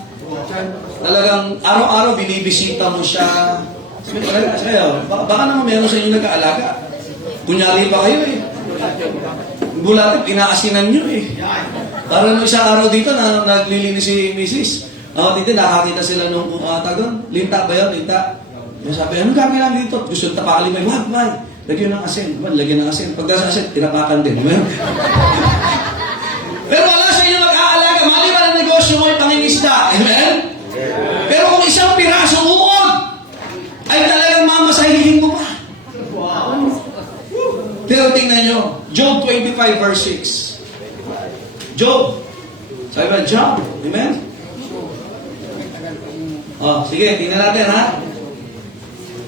Talagang araw-araw binibisita mo siya. Baka naman meron sa inyo nag-aalaga. Kunyari pa kayo eh. Bulate, pinaasinan nyo eh. Para nung isang araw dito na naglilinis si Mrs. Dito nakakita sila nung tagon. Linta ba yun? Linta. Sabi, anong gagawin lang dito? Gusto tapakali mo. Wag. Lagyan ng asin. Lagyan ng asin. Pagka sa asin, tinapakan din. Pero wala sa inyo mag-aalaga. Maliban ang negosyo mo ay pangingisda. Amen? Pero kung isang pirasong uod, ay talagang mamasahihin mo pa. Pero tingnan nyo, Job 25 verse 6. Job. Sabi ba, Job? Amen? Sige, tingnan natin ha.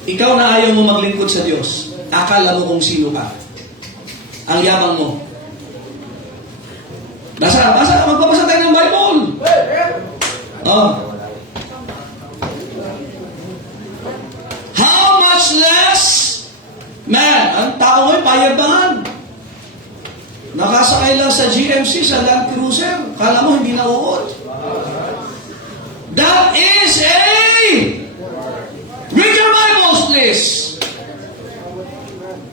Ikaw na ayaw mo maglingkod sa Diyos. Akala mo kung sino ka. Ang yabang mo. Magbabasa tayo ng Bible. How much less man, ang tao ay payabangan. Nakasakay lang sa GMC, sa Land Cruiser. Kala mo hindi nauod. That is a... Read your Bibles, please.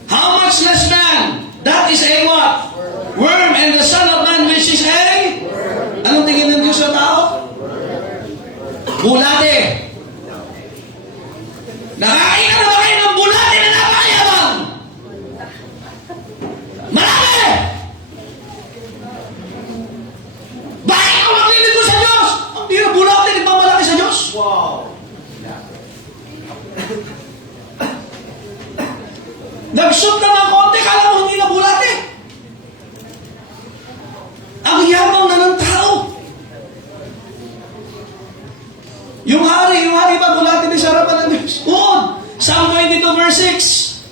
How much less man? That is a what? Worm, and the Son of Man, which is a... Anong tingin ng Diyos sa tao? Bulate. Nakakain na ba kayo ng bulate na napakayabang? Marami! Bakit ako maglilito sa Diyos? Ang hirap bulate, nagmamalaki sa Diyos. Wow. Nag-shoot na ng konti, kala mo hindi na bulate. Ang yabang na ng tao. Yung hari ba bulate din sa harapan ng Diyos? Oo. Psalm 22 verse 6.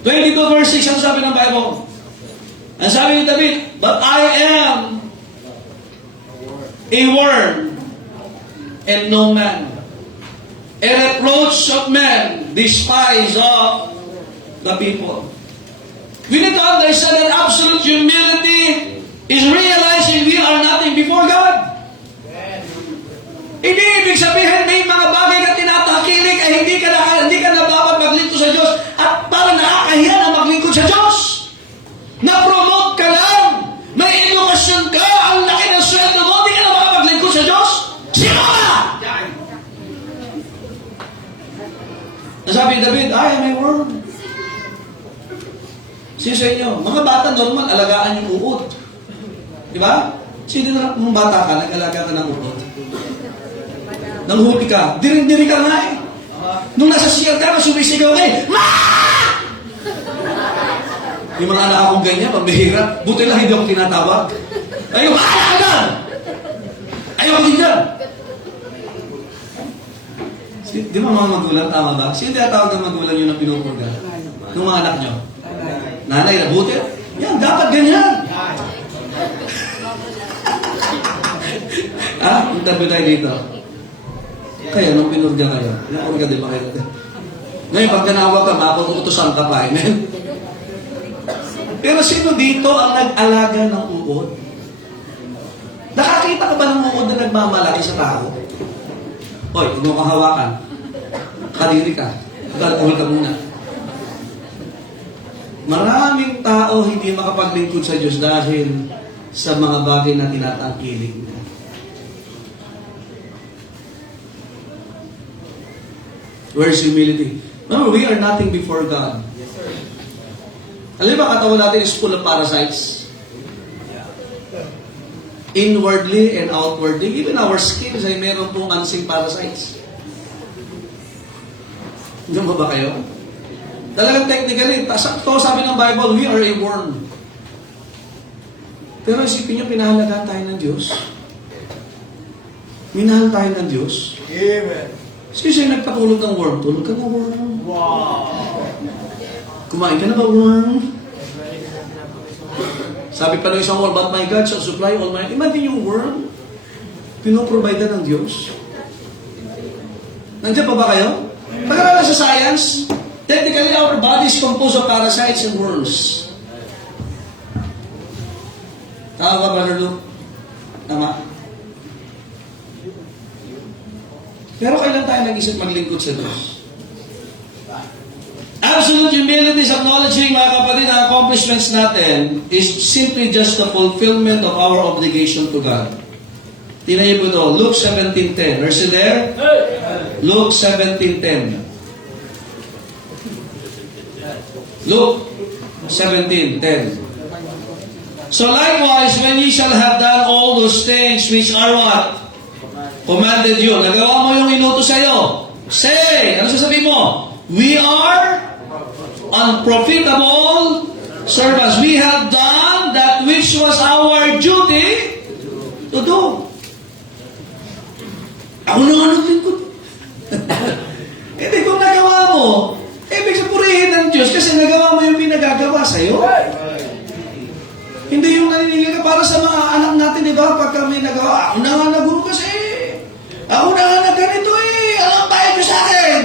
22 verse 6 ang sabi ng Bible. Ang sabi ni David, but I am a worm and no man, a reproach of men, despise of the people. We need to understand that absolute humility is realizing we are nothing before God. Hindi ibig sabihin may mga bagay na tinatakilik ay hindi ka na dapat maglingkod sa Diyos at parang nakakahiya na maglingkod sa Diyos. Na-promote ka lang, may edukasyon ka, ang laki ng sweldo mo, hindi ka na makapaglingkod sa Diyos. Sino ka? Nasabi ni David, I am a worm. Sino sa inyo? Mga bata normal, alagaan yung uod. Di ba? Sino na mga bata ka, nag-alaga ka ng uod? Nanghuli ka, diring-diri ka nga eh. Nung nasa CR ka, sumisigaw ka eh, Ma! Yung mga anak akong ganyan, pambihira, buti lang hindi ako tinatawag. Ayaw, bahala ka dyan! Ayaw din dyan! Di ba mga magulang, tama ba? Sino tinatawag ng magulang yun na pinupurga? Nung mga anak nyo? Nanay, nabuti? Yan, dapat ganyan! Interview tayo dito. Kaya, nung pinurga kayo, pinupurga din ba kayo? Ngayon, pag ganawa ka, mapututusan ka pa, amen? Pero sino dito ang nag-alaga ng uod? Nakakita ka ba ng uod na nagmamalaki sa tao? Hoy, huwag mo kang hawakan. Kadiri ka. Alcohol ka muna. Maraming tao hindi makapaglingkod sa Diyos dahil sa mga bagay na tinatangkilik niya. Where's humility? Remember, we are nothing before God. Alam ba, katawan natin is full of parasites? Inwardly and outwardly. Even our skins ay meron pong unseen parasites. Diyan ba kayo? Talagang technically, to sabi ng Bible, we are a worm. Pero isipin nyo, pinahalagaan tayo ng Diyos. Minahal tayo ng Diyos. Amen. Sino yung nagpatulog ng worm? Tulog ka ng worm. Wow. Kumain ka na ba, worm? Sabi pa ng isang worm, but my God shall supply all my... Imagine yung worm, pinoprovide na ng Diyos. Nandiyan pa ba kayo? Pag-aralan sa science, technically our body is composed of parasites and worms. Tama ba, Brother Luke? Tama? Pero kailan tayo nag-isip maglingkod sa Diyos? Absolute humility is acknowledging, mga kapatid, ang accomplishments natin is simply just the fulfillment of our obligation to God. Tingnan niyo po ito, Luke 17:10. Are you there? Luke 17:10. Luke 17:10. So likewise, when ye shall have done all those things which are what? Commanded you. Nagawa mo yung inutos sa'yo. Say, ano sasabihin mo? We are unprofitable servants. We have done that which was our duty to do. Ako na nga naglingkod. Hindi, kung nagawa mo, ibig sa purihin ng Diyos kasi nagawa mo yung pinagagawa sa'yo. Hindi yung naninigil ka para sa mga anak natin, di ba? Pag kami nagawa, ako na nga naguro kasi. Ako na nga na ganito eh. Alam tayo ko sa akin.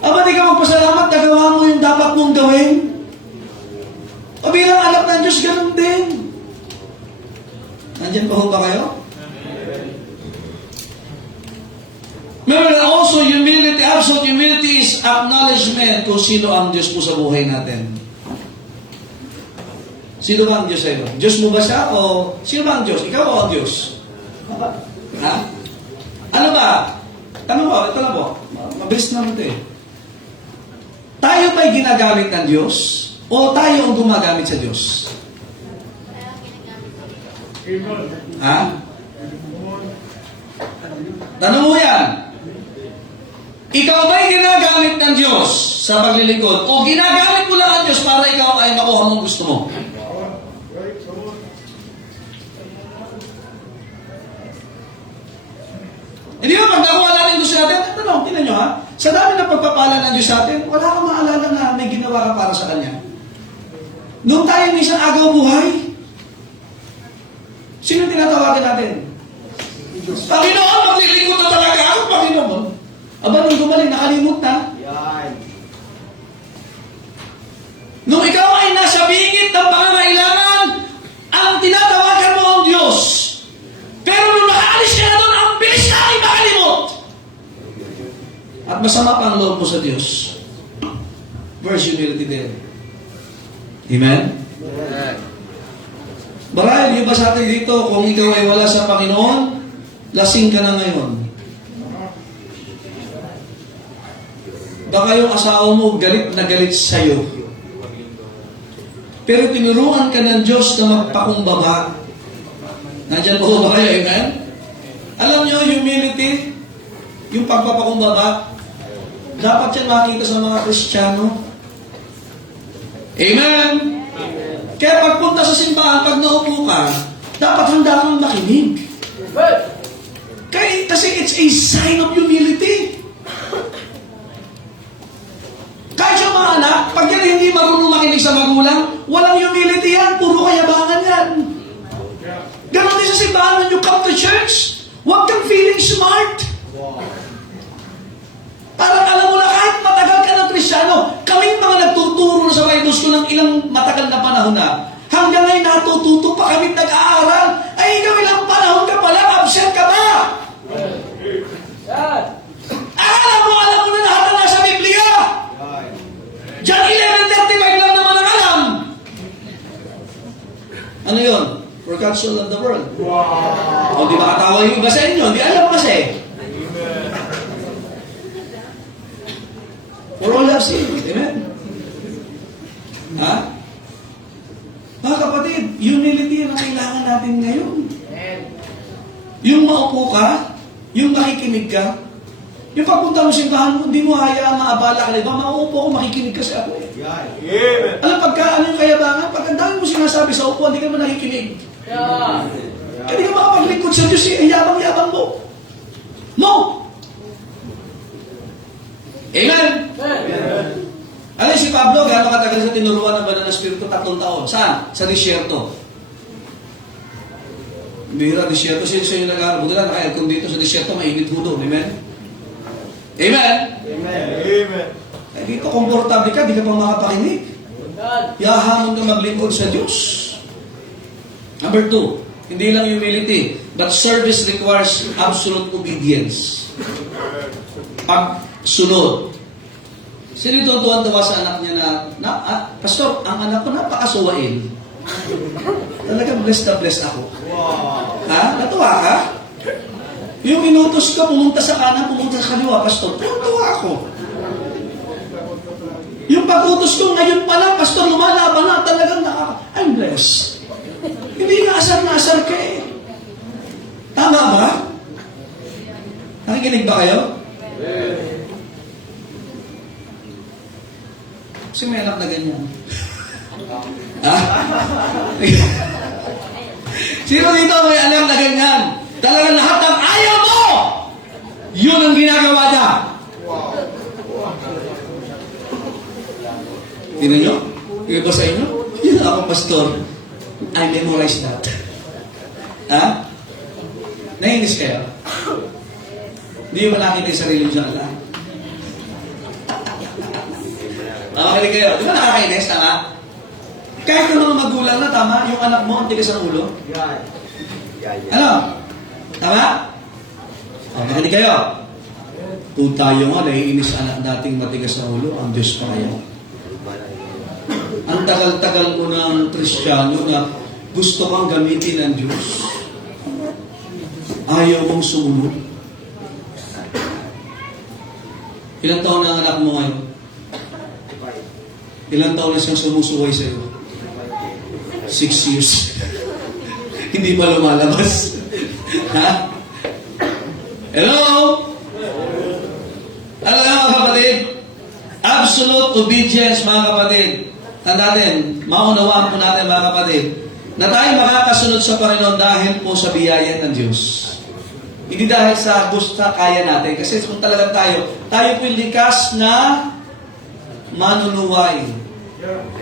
Aba, di ka magpasalamat, nagawa mo yung dapat mong gawin. O bilang anak ng Diyos, ganun din. Nandiyan pa ho ba kayo? Remember that also humility, absolute humility is acknowledgement kung sino ang Diyos po sa buhay natin. Sino ba ang Diyos sa iyo? Diyos mo ba siya o sino ba ang Diyos? Ikaw o ang Diyos? Ha? Ano ba? Tanong ko, ito na po. Mabilis naman ito eh. Tayo ba'y ginagamit ng Diyos o tayo ang gumagamit sa Diyos? Ha? Tanong mo yan. Ikaw ba'y ginagamit ng Diyos sa paglilingkod o ginagamit mo lang ang Diyos para ikaw ay makuha mong gusto mo? Hindi ba pag nakuha natin gusto natin? Tanong, tinan nyo ha. Sa dami ng pagpapala ng Diyos sa atin, wala kang maalala na may ginawa ka para sa Kanya. Noong tayo minsan agaw buhay, sino tinatawagan natin? Panginoon, maglilingkod na talaga ako, Panginoon. Aba, nung gumaling, nakalimot na. Nung ikaw ay nasa bingit ng pangangailangan, ang tinatawagan mo ang Diyos. Pero nung nakaalis ka na doon, ang bilis na ay makalimot. At masama pa ang loob mo sa Diyos. Where's humility there? Amen? Marahil yung ba sa atin dito, kung ikaw ay wala sa Panginoon, lasing ka na ngayon. Baka yung asawa mo galit na galit sa'yo. Pero tinuruan ka ng Diyos na magpakumbaba. Nandiyan po ba kayo? Amen? Alam nyo, humility, yung pagpapakumbaba, dapat yan makita sa mga Kristiyano. Amen? Kaya pagpunta sa simbahan, pag naupo ka, dapat sign of humility. Kahit yung mga anak, pag yan hindi marunong makinig sa magulang, walang humility yan, puro kayabangan yan. Ganon din sa simbahan when you come to church. Huwag kang feeling smart. Parang alam mo na kahit matagal ka ng Kristyano, kami mga nagtuturo na sa Bible School ng ilang matagal na panahon na, hanggang ngayon natututo pa kami nag-aaral, ay ikaw ilang panahon ka pala, absent ka ba? Yan. Alam mo na lahat na nasa Biblia. John 11:35 lang naman ang alam. Ano yun? For God so loved the world. O di ba katawa yung iba sa inyo? Di alam kasi. For all have sinned. Amen? Ha? Mga kapatid, humility ang kailangan natin ngayon. Yung maupo ka, yung makikinig ka, yung pagpunta mo sa simbahan mo, hindi mo hayaan maabala ka na iba, maupo ko, makikinig ka sa ako. Amen. Alam, pagka ano yung kayabangan, pag ang dami mo sinasabi sa upo, hindi ka mo nakikinig. Yan. Hindi ka makapaglingkod sa Diyos, eh, yabang-yabang mo. No! Amen? Amen. Ano si Pablo, gano'ng katagal sa tinuruan ng banal na Espiritu? 3 taon. Saan? Sa disyerto. Bihira, disyerto. Sino yung nag-aaral? Buti lang, kung dito sa disyerto, mainit ho doon. Amen? Amen? Amen. Eh, dito, komportable ka, di ka pang makapakinig. Yan. Yahamon ka maglingkod sa Diyos. Number 2, hindi lang humility, but service requires absolute obedience. Pagsunod. Sino ito tuwan-tuwa sa anak niya Pastor, ang anak ko napakasuwain. Talagang blessed na blessed ako. Ha? Natuwa ka? Yung inutos ka, pumunta sa kanan, pumunta sa kaliwa, Pastor, tuwa ako. Yung pag-utos ko ngayon pala, Pastor, lumalaban na, talagang I'm blessed. Hindi nga asar ka eh. Tama ba? Nakikinig ba kayo? Kasi may anak na ganyan. Ha? Sino dito may anak na ganyan? Talagang lahat ng ayaw mo! Yun ang ginagawa niya. Tingnan nyo? Yung iba sa inyo? Yun ako, Pastor. I memorized that. Ha? Nainis kayo? Hindi mo nakita yung sarili nyo ala. Makinig kayo. Di ba nakakainis? Tama? Kahit yung mga magulang na, tama? Yung anak mo, ang tigas ng ulo. Ano? Tama? Makinig kayo. Kung tayo nga, naiinis anak dating matigas ng ulo, ang Diyos pa kayo. Ang tagal-tagal mo ng Kristiyano na gusto kang gamitin ng Diyos. Ayaw mong sumunod. Ilang taon na ang anak mo ngayon? Ilang taon na siyang sumusuway sa iyo? 6 years. Hindi pa lumalabas. Ha? Hello? Ano nga mga kapatid? Absolute obedience mga kapatid. Tandaan, maunawaan po natin mga kapatid, na tayo makakasunod sa Panginoon dahil po sa biyaya ng Diyos. Hindi dahil sa gusto kaya natin. Kasi kung talagang tayo po'y likas na manunuway.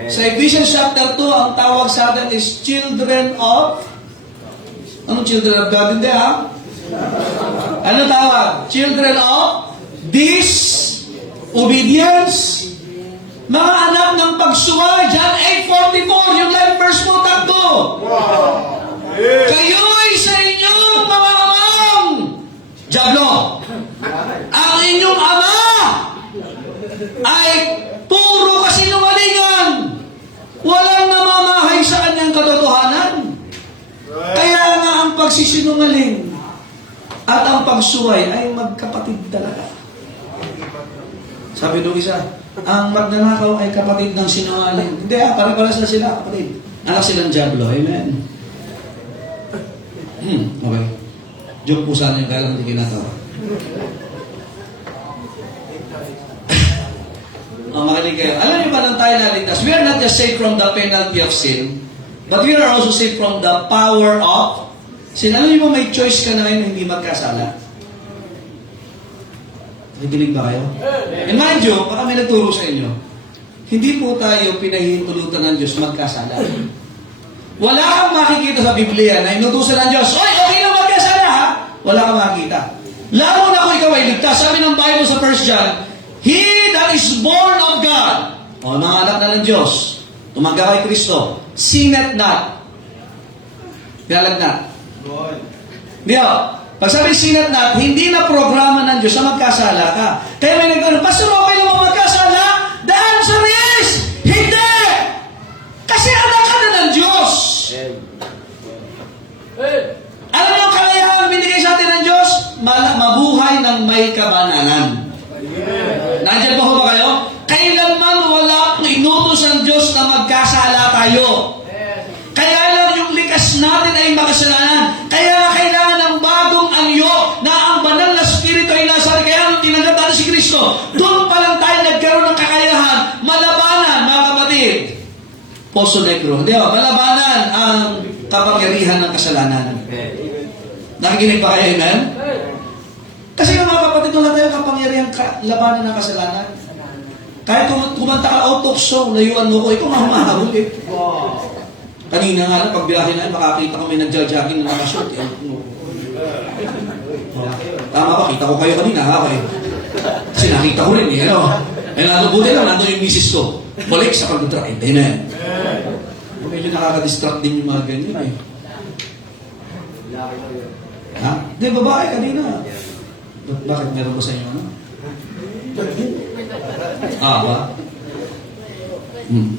Sa Ephesians chapter 2, ang tawag sa atin is children of... Anong children of God? Hindi ha? Ano tawag? Children of disobedience. Mga anak ng pagsuway. John 8:44, yung life verse mo, takbo. Kayo'y sa inyong mga amang Diablo. Ang inyong ama ay puro kasinungalingan. Walang namamahay sa kanyang katotohanan. Kaya nga ang pagsisinungaling at ang pagsuway ay magkapatid talaga. Sabi nung isa, ang magnanakaw ay kapatid ng sinungaling. Hindi para-paras na sila, kapatid. Anak silang Diablo. Amen. Okay. Joke po sana yung kaya lang hindi kinatawa. Makinig kayo. Alam niyo ba nang tayo naligtas? We are not just saved from the penalty of sin, but we are also saved from the power of sin. Alam niyo ba may choice ka na ngayon na hindi magkasala? Nakikinig ba kayo? And mind you, baka may nagturo sa inyo, hindi po tayo pinahihintulutan ng Diyos magkasala. Wala kang makikita sa Biblia na inutusan ng Diyos, oy, okay lang magkasala ha? Wala kang makikita. Lalo na kung ikaw ay ligtas. Sabi ng Bible sa 1 John, He that is born of God, o nanganak na ng Diyos, tumanggap kay Kristo, sinneth not. Pinalagnat. Hindi o. Pag sabi sinneth not, hindi na programa ng Diyos na magkasala ka. Kaya may nagkano, Pastor, okay lang magkasala? The answer is, hindi! Kasi anak ka na ng Diyos. Alam niyo ang kalayahan binigay sa atin ng Diyos? Mabuhay ng may kabananan. Nandiyan ba ho ba kayo? Kailanman wala akong inutos ng Diyos na magkasala tayo. Kaya lang yung likas natin ay makasalanan. Kaya kailangan ng bagong anyo na ang banal na spirito ay nasa atin. Kaya nung tinanggap natin si Kristo, doon pa lang tayo nagkaroon ng kakayahan, malabanan, mga kapatid. Poso Negro. Hindi o, malabanan ang kapangyarihan ng kasalanan. Nakikinig ba kayo, amen? Kasi yung mga kapatid, wala tayong kapangyarihan labanan ng kasalanan. Kahit kumanta ka out of song, layuan mo ko, ikaw nga humahabol eh. Kanina nga lang, pag biyahe na, makakita ko may nagja-jogging na nakashort. Eh. Tama ba? Kita ko kayo kanina, ha? Kasi nakita ko rin eh, ano? Eh, buti lang, nandun yung misis ko. Balik sa pag-drive. Amen. Medyo nakaka-distract din yung mga ganyan eh. Ha? Hindi, babae kanina. Bakit? Meron ba sa inyo, ano? Ba?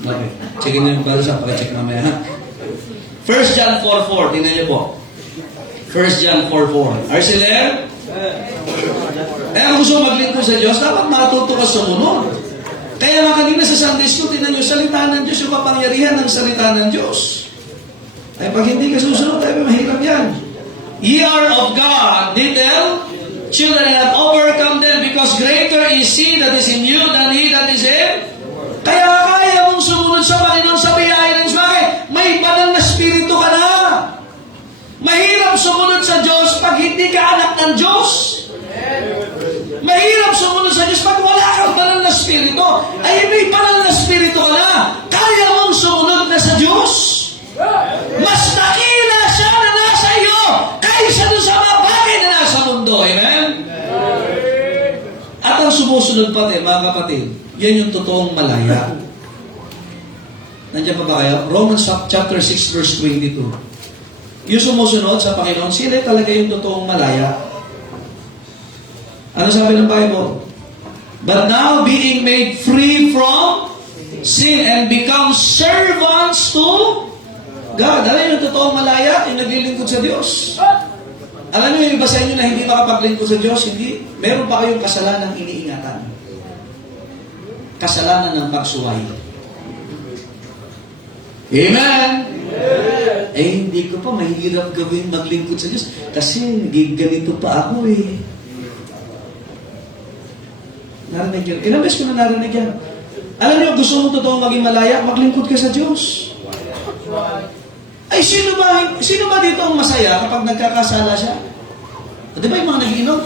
Okay. Checkin nyo yung balsa. Pag-check mamaya, ha? 1 John 4:4. Tingnan nyo po. 1 John 4:4. Are you still there? Kung gusto maglingkod sa Diyos, dapat matuto ka sumunod. Kaya mga kanina sa Sunday School, tingnan nyo, salita ng Diyos, yung kapangyarihan ng salita ng Diyos. Ay, pag hindi ka susunod, ay mahirap yan. Ye are of God, little children, and have overcome them, because greater is He that is in you than he that is in. Kaya kaya mong sumunod sa Panginoon sa biyaya ng Diyos. Bakit? May banal na spirito ka na. Mahirap sumunod sa Diyos pag hindi ka anak ng Diyos. Mahirap sumunod sa Diyos pag wala kang banal na spirito. Ay, may banal na spirito ka na. Kaya mong sumunod na sa Diyos. Mas nakila siya na nasa iyo kaysa doon sa mga bagay na nasa mundo. Amen? At ang sumusunod pati, mga kapatid, yan yung totoong malaya. Nandiyan pa ba kayo? Romans chapter 6 verse 22. Yung sumusunod sa Panginoon, sila talaga yung totoong malaya. Ano sabi ng Bible? But now being made free from sin and become servants to God. Alam yung totoong malaya, yung naglilingkod sa Diyos. Alam niyo yung iba sa inyo na hindi makapaglingkod sa Diyos, hindi. Meron pa kayong kasalanan iniingatan. Kasalanan ng pagsuway. Amen? Eh, hindi ko pa mahirap gawin maglingkod sa Diyos kasi ganito pa ako eh. Narinig yan. Ilang beses ko na narinig yan. Alam niyo, gusto mo totoong maging malaya, maglingkod ka sa Diyos. Ay, sino ba dito ang masaya kapag nagkakasala siya? O, di ba yung mga nag-iinom?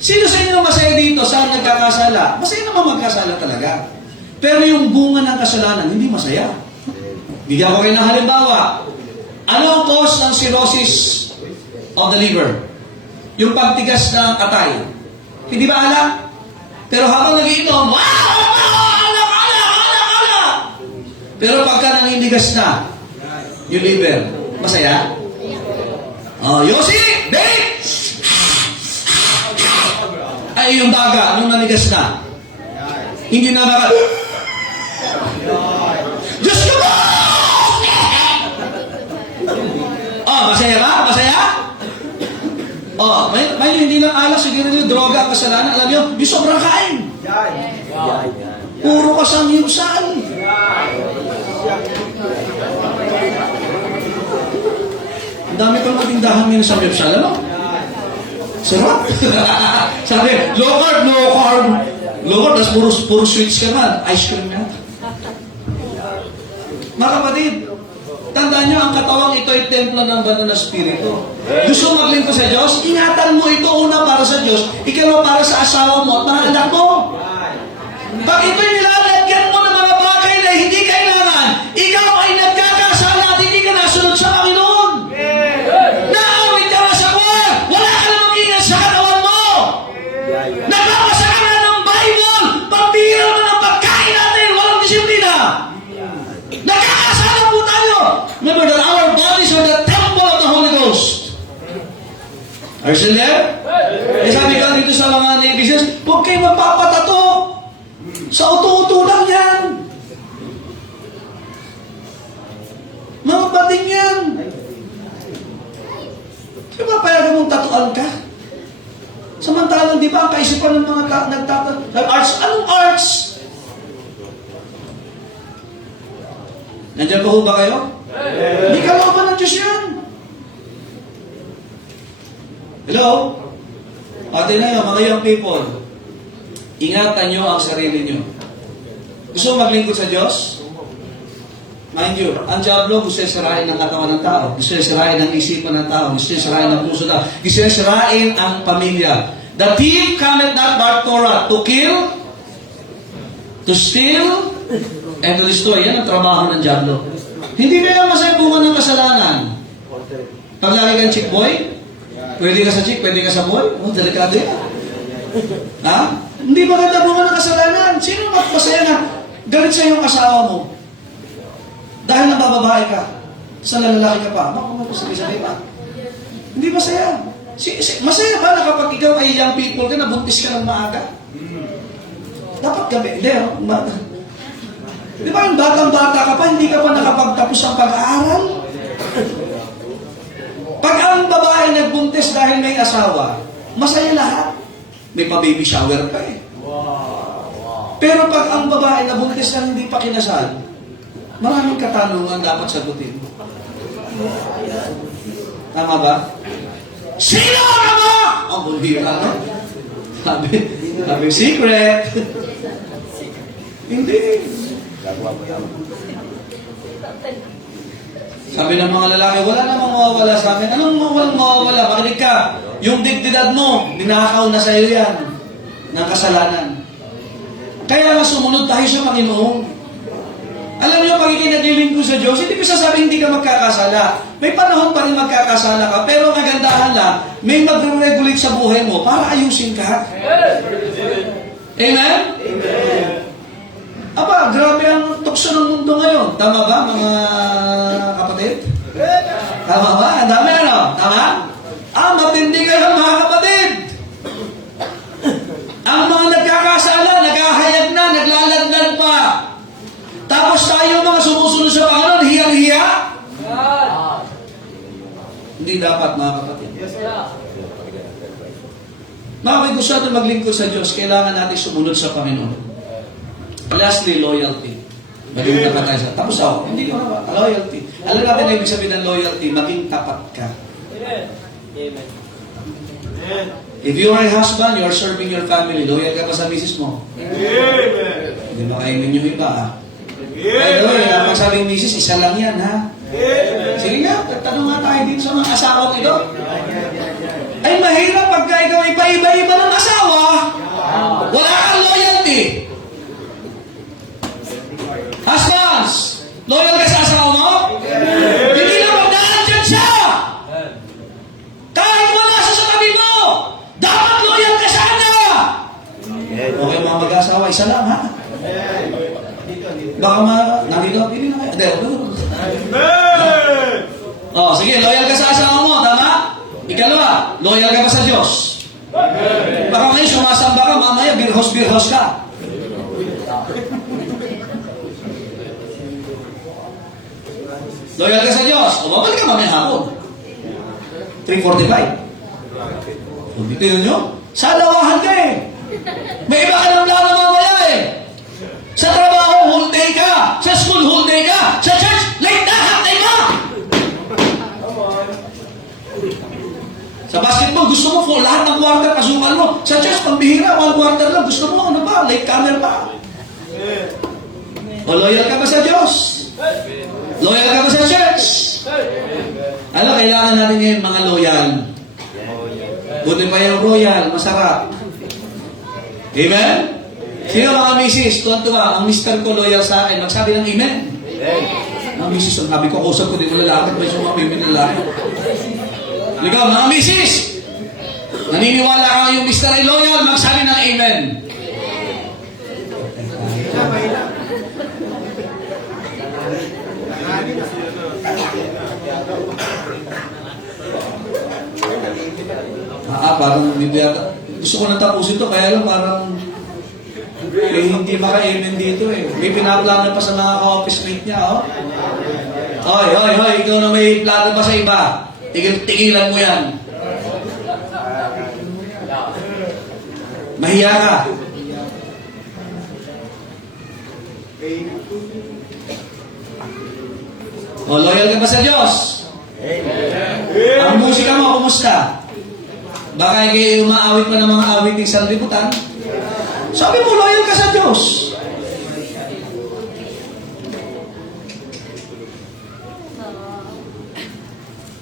Sino sa inyo masaya dito sa nagkakasala? Masaya naman magkasala talaga. Pero yung bunga ng kasalanan, hindi masaya. Bigyan ko kayo ng halimbawa. Ano ang cause ng cirrhosis of the liver? Yung pagtigas ng katay. Hindi ba alam? Pero habang nag-iinom, pero pagka nangindigas na yung liver, masaya? Oh, Yossi! Dave! Ay, yung baga, nung nanigas na. Hindi na baka... Diyos ko ba? Oh, masaya ba? Masaya? Oh, may hindi lang alas, siguro yung droga ang kasalanan. Alam niyo, yung sobrang kain. Puro kasamyusan. Ang dami pang matindahan ngayon sa samyusan, ano? Sarap. Sabi, low carb. Low carb, tapos puro sweets ka man. Ice cream na. Mga kapatid, Tandaan nyo, ang katawang ito ay templo ng banal na Espiritu. Gusto mo maglingkod sa Diyos? Ingatan mo ito una para sa Diyos, ikalawa para sa asawa mo at mga anak mo. Pag ito'y nilalagyan mo ng mga bagay na hindi kailangan, ikaw ay nagkakasala at hindi ka nasunod sa Panginoon. Naawit ka na sa kuwan, wala ka namang ingat sa katawan mo. Nagbabasa ka na ng Bible, pambira mo ng pagkain natin, walang disiplina. Nagkakasala po tayo. Remember that our bodies are the temple of the Holy Ghost. Are you still there? Eh sabi ka dito sa mga Navy-SEALs, huwag kayo magpapatato. Sa uto-uto lang yan. Mga bating yan. Di ba payagan mong tatuan ka? Samantalang, di ba, ang kaisipan ng mga arts, anong arts? Nandiyan pa ho ba kayo? Hindi ka laban ng Diyos yan. Hello? Ate na yun, mga young people, ingatan nyo ang sarili nyo. Gusto mo maglingkod sa Diyos? Mind you, ang diablo gusto niya sirain ng katawan ng tao. Gusto niya sirain ang isipan ng tao. Gusto niya sirain ang puso ng tao. Gusto niya sirain ang pamilya. The thief cometh not but Torah, to kill, to steal, and to destroy. Yan ang trabaho ng diablo. Hindi kaya masaya bunga ng kasalanan. Pag lagi kang chick boy, pwede ka sa chick, pwede ka sa boy. Oh, delikado yan. Ha? Hindi maganda bunga ng kasalanan. Sino masaya na galit sa iyong asawa mo? Dahil nabababae ka, sa lalaki ka pa, sabi pa. Hindi masaya. Masaya ba na kapag ikaw ay young people ka, nabuntis ka ng maaga? Dapat gabi. Hindi, di ba yung batang-bata ka pa, hindi ka pa nakapagtapos ang pag-aaral? Pag ang babae nagbuntis dahil may asawa, masaya lahat. May pa-baby shower pa eh. Pero pag ang babae nabuntis na hindi pa kinasal, maraming katanungan dapat sagutin. Tama ba? Sino ka ba? Ang bulbira, no? Sabi, secret. Hindi. Sabi ng mga lalaki, wala namang mawawala sa amin. Anong mawawala? Makinig ka. Yung dignidad mo, ninakaw na sa iyo yan ng kasalanan. Kaya nga sumunod tayo sa Panginoon. Alam niyo, pag ikinagilingkod sa Diyos, hindi ko sasabihin hindi ka magkakasala. May panahon pa rin magkakasala ka, pero kagandahan lang, may magre-regulate sa buhay mo para ayusin ka. Amen? Amen. Aba, grabe ang tukso ng mundo ngayon. Tama ba, mga kapatid? Tama ba? Ang dami, ano? Tama? Matindi kayo, mga kapatid. Ang mga nagkakasala, naghahayag na, naglaladlad pa. Tapos tayo mga sumusunod sa Panginoon, hiyang-hiya? Hindi dapat, mga kapatid. Mga may gusto natin maglingkod sa Diyos, kailangan natin sumunod sa Panginoon. Lastly, loyalty. Maging tapat tayo sa... Tapos ako, hindi ko na ba? Loyalty. Alam natin na ibig sabihin ng loyalty, maging tapat ka. Amen. If you are a husband, you are serving your family, loyal ka pa sa misis mo. Amen. Hindi makainin yung iba, ha? By Amen. the way, ang sabing misis, isa lang yan, ha? Amen. Sige nga, tanong nga tayo dito sa mga asawang ito. Ay, mahirap pagka ikaw ay paiba-iba ng asawa. Wala kang loyalty. Husbands, loyal ka sa asawa mo? Hindi na magdaan dyan siya. Kahit wala siya sa tabi mo, dapat loyal ka sa kanya. Okay, mga mag-asawa, isa lang, ha? Baka nandito, pili na kayo. Amen. Oh, sige, loyal ka sa asawa mo, tama? Ikalawa, loyal ka pa sa Diyos. Baka ngayon sumasamba ka, mamaya birhos-birhos ka. Loyal ka sa Diyos. O, babalik ka mamaya hapon. 3:45. O, dito nyo? Sa lawahan ka eh. May iba ka ng plano mamaya eh. Sa trabaho, whole day ka. Sa school, whole day ka. Sa church, late na, half day ka. Sa basketball, gusto mo full lahat ng quarter kasukan mo. Sa church, pambihira, 1 quarter lang. Gusto mo, ano ba? Late comer pa. O, loyal ka ba sa Diyos? Loyal ka ba sa church? kailangan natin ngayon mga loyal. Buti pa yung royal, masarap. Amen? Sino mga misis? Tuwan-tuwa, ang mister ko loyal sa akin. Magsabi ng amen. Mga misis, ang sabi ko, kausap ko din mo lalaki. May sumapimit na lalaki. Ligaw, mga misis! Naniniwala ka yung mister ay loyal, magsabi ng amen. Parang hindi yata. Gusto ko nang tapusin to, kaya lang parang hindi maka-amen dito eh. May pinaplano pa sa mga ka-office mate niya, oh. Hoy, ikaw na may plano pa sa iba. Tigilan mo yan. Mahiya ka. Loyal ka ba sa Diyos? Ang musika mo, kumusta? Baka kayo umaawit pa ng mga awit ng sanlibutan. Sabi mo, loyal ka sa Diyos.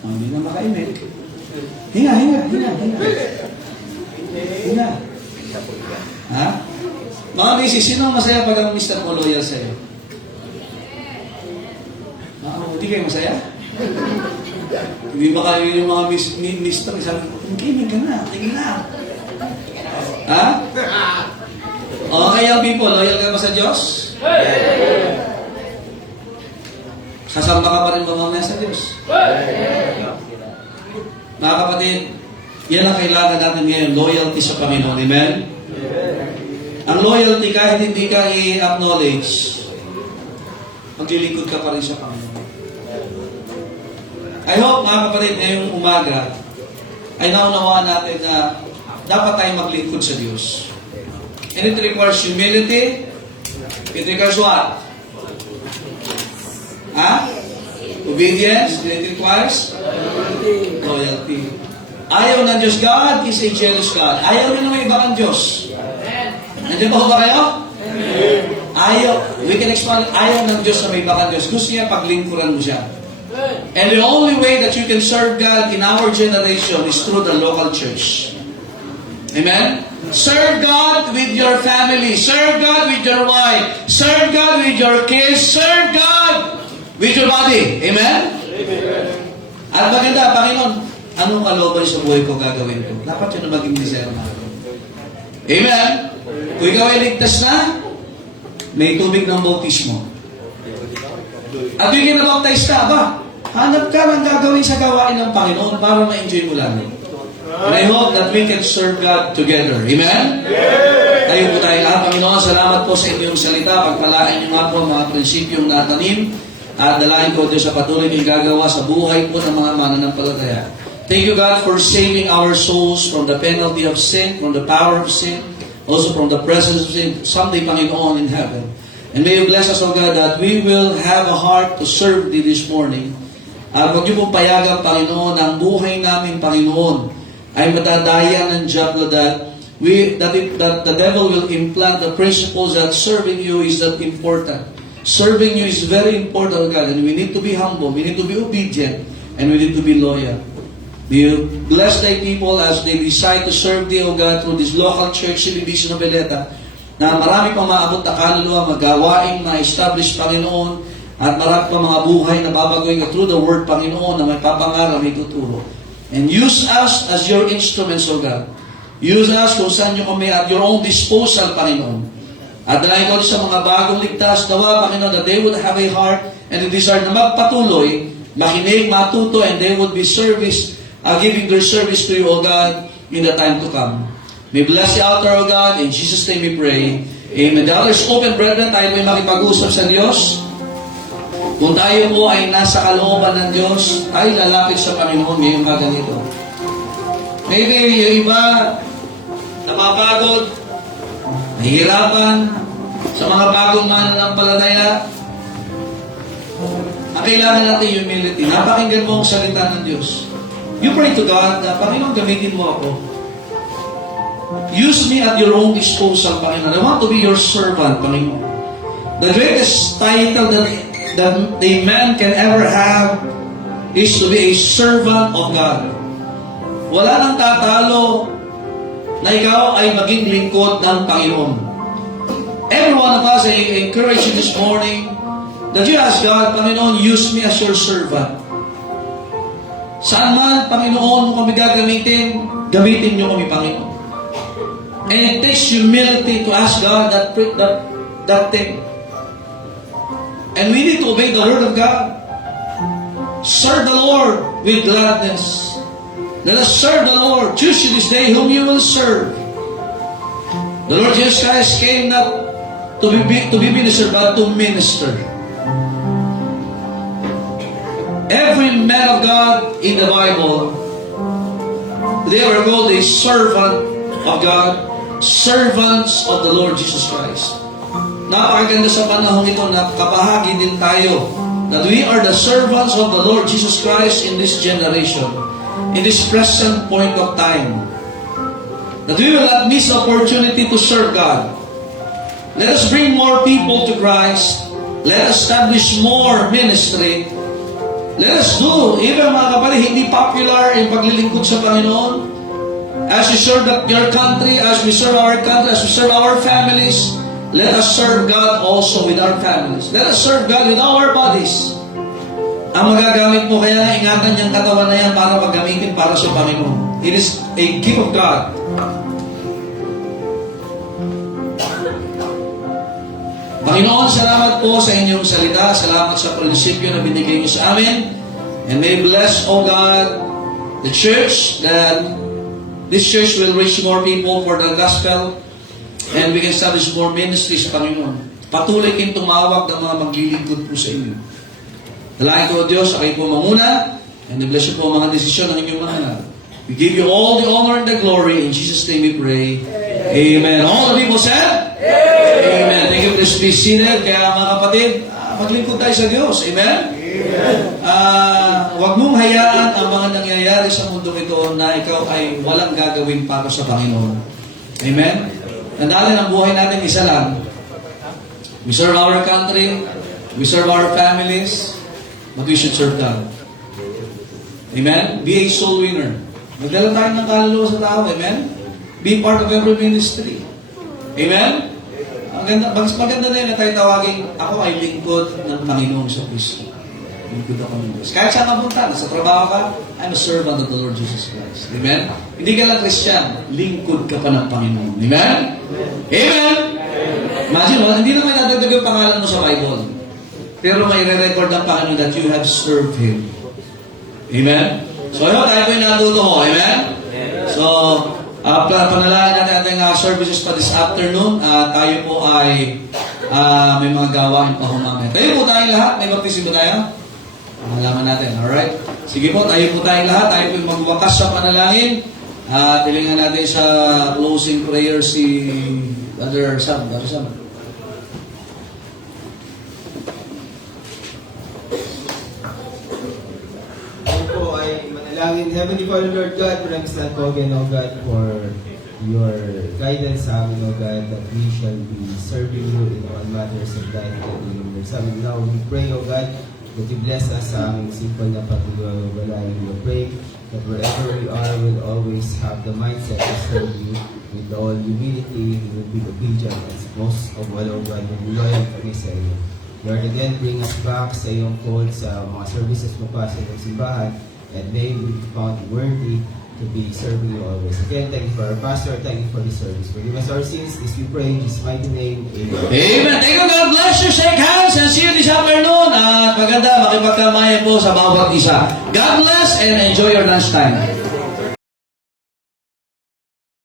Hindi na maka-email. Hinga. Ha? Mga misis, sino ang masaya pag ang mister mo loyal sa'yo? Hindi kayo masaya? Hindi ba kayo yung mga mister, sabi ko, tingin ka na. Ha? O kaya people, loyal ka ba sa Diyos? Sasamba ka pa rin ba mamaya sa Diyos? Mga kapatid, yan ang kailangan natin ngayon, loyalty sa Panginoon. Amen? Ang loyalty, kahit hindi ka i-acknowledge, maglilingkod ka pa rin sa Panginoon. I hope, mga kapatid, ngayong umaga, ay naunawaan natin na dapat tayong maglingkod sa Diyos. And it requires humility. It requires what? Obedience. It requires loyalty. Ayaw ng Diyos. God is a jealous God. Ayaw nyo na may iba kang Diyos. Nandiyan ba kayo? Ayaw. We can explain. Ayaw ng Diyos na may iba kang Diyos. Gusto niya paglingkuran mo siya. And the only way that you can serve God in our generation is through the local church. Amen? Serve God with your family. Serve God with your wife. Serve God with your kids. Serve God with your body. Amen? At maganda, Panginoon, anong kalooban sa buhay ko gagawin ko? Dapat yun na maging desire natin. Amen? Kung ikaw ay ligtas na, may tubig ng bautismo. At yung kinabaptize ka, hanap ka ng gagawin sa gawain ng Panginoon para ma-enjoy mo lalo. And I hope that we can serve God together. Amen? Tayo po tayo lahat. Panginoon, salamat po sa inyong salita. Pagpalain niyo nga po mga prinsipyong natanim. At dalahin ko Diyos sa patuloy niyong gagawa sa buhay po ng mga mananampalataya. Thank you, God, for saving our souls from the penalty of sin, from the power of sin, also from the presence of sin, someday, Panginoon, in heaven. And may you bless us, O God, that we will have a heart to serve Thee this morning. At huwag niyo pong payagan, Panginoon, ang buhay namin, Panginoon, ay matadaya ng diablo that the devil will implant the principles that serving you is not important. Serving you is very important, God, and we need to be humble, we need to be obedient, and we need to be loyal. May you bless Thy people as they decide to serve Thee, O God, through this local church, Silibis Noveleta, na marami pang maabot na kaluluwa, magawaing, ma-establish, Panginoon, at marami pang mga buhay na babagoy through the Word, Panginoon, na may papangaral, may tuturo. And use us as your instruments, O God. Use us kung saan nyo kami at your own disposal, Panginoon. At dahil ko sa mga bagong ligtas, nawa, Panginoon, that they would have a heart and a desire na magpatuloy, makinig, matuto, and they would be giving their service to you, O God, in the time to come. May bless the altar, O God. In Jesus' name we pray. Amen. The others open, brethren, tayo may makipag-usap sa Diyos. Kung tayo po ay nasa kalooban ng Diyos, tayo lalapit sa Panginoon ngayong umaga nito. Maybe yung iba, napapagod, nahihirapan, sa mga bagong mananampalataya. Ang kailangan natin humility. Napakinggan mo ang salita ng Diyos. You pray to God na, Panginoon, gamitin mo ako. Use me at your own disposal, Panginoon. I want to be your servant, Panginoon. The greatest title that a man can ever have is to be a servant of God. Wala nang tatalo na ikaw ay maging lingkod ng Panginoon. Every one of us, I encourage you this morning that you ask God, Panginoon, use me as your servant. Saan man, Panginoon, mo kami gagamitin, gamitin niyo kami, Panginoon. And it takes humility to ask God that thing. And we need to obey the Word of God. Serve the Lord with gladness. Let us serve the Lord. Choose you this day whom you will serve. The Lord Jesus Christ came not to be ministered, but to minister. Every man of God in the Bible, they were called a servant of God, servants of the Lord Jesus Christ. Napakaganda sa panahon ito na kapahagi din tayo that we are the servants of the Lord Jesus Christ in this generation, in this present point of time. That we will not miss opportunity to serve God. Let us bring more people to Christ. Let us establish more ministry. Let us do, even mga kapatid, hindi popular yung paglilingkod sa Panginoon. As we serve your country, as we serve our country, as we serve our families, let us serve God also with our families. Let us serve God with our bodies. Ang magagamit mo, kaya ingatan niyang katawan na yan para paggamitin para sa Panginoon. It is a gift of God. Panginoon, salamat po sa inyong salita. Salamat sa prinsipyo na binigay niyo sa amin. And may bless, O God, the church, that this church will reach more people for the gospel. And we can establish more ministries, Panginoon. Patuloy kayong tumawag ng mga maglilingkod po sa inyo. Dalangin ko, Diyos, kayo po mamuna. And bless you po ang mga desisyon ng inyong mga anak. We give you all the honor and the glory. In Jesus' name we pray. Amen. All the people said? Amen. Thank you. Please be seated. Kaya mga kapatid, maglingkod tayo sa Diyos. Amen? Huwag mong hayaan ang mga nangyayari sa mundo ito na ikaw ay walang gagawin para sa Panginoon. Amen? Nandalin ang buhay natin isa lang. We serve our country, we serve our families, but we should serve God. Amen? Be a soul winner. Magdala tayo ng kaluluwa sa tao. Amen? Be part of every ministry. Amen? Maganda na yun na tayo tawagin, ako ay lingkod ng Panginoong sa Kristo. Lingkod ako ng Diyos. Kahit saan napunta, nasa trabaho ka, I'm a servant of the Lord Jesus Christ. Amen? Hindi ka lang Christian, lingkod ka pa ng Panginoon. Amen? Amen? Imagine, hindi naman nadagdag yung pangalan mo sa Bible. Pero may re-record ng Panginoon that you have served Him. Amen? So, yun, tayo po yung natuto mo. Amen? So, panalangin natin ating services pa this afternoon. Tayo po ay may mga gawain pa humamaya. Tayo po tayong lahat. May baptismo tayo? Malaman natin. Alright? Sige po, tayo po tayong lahat. Tayo po yung magwakas sa panalangin. Tilingan natin sa closing prayer si Brother Sam. Brother Sam. Heavenly Father, Lord God, maraming salamat po again, O God, for your guidance sa amin, O God, that we shall be serving you in all matters of life and universe. Sabi now, we pray, O God, that you bless us sa aming simple na patuloy. We pray that wherever we are, we'll always have the mindset to serve you with all humility, we will be obedient, and most of all, O God, we'll be loyal kami sa iyo. Lord, again, bring us back sa iyong fold sa mga services mo pa sa iyong simbahan. And may we be found worthy to be serving you always. Again, thank you for our pastor. Thank you for the service. Forgive us our sins. This we pray in His mighty name. Amen. Amen. Thank you. God bless you. Shake hands and see you this afternoon. At maganda, makipagkamayan po sa bawat isa. God bless and enjoy your lunchtime.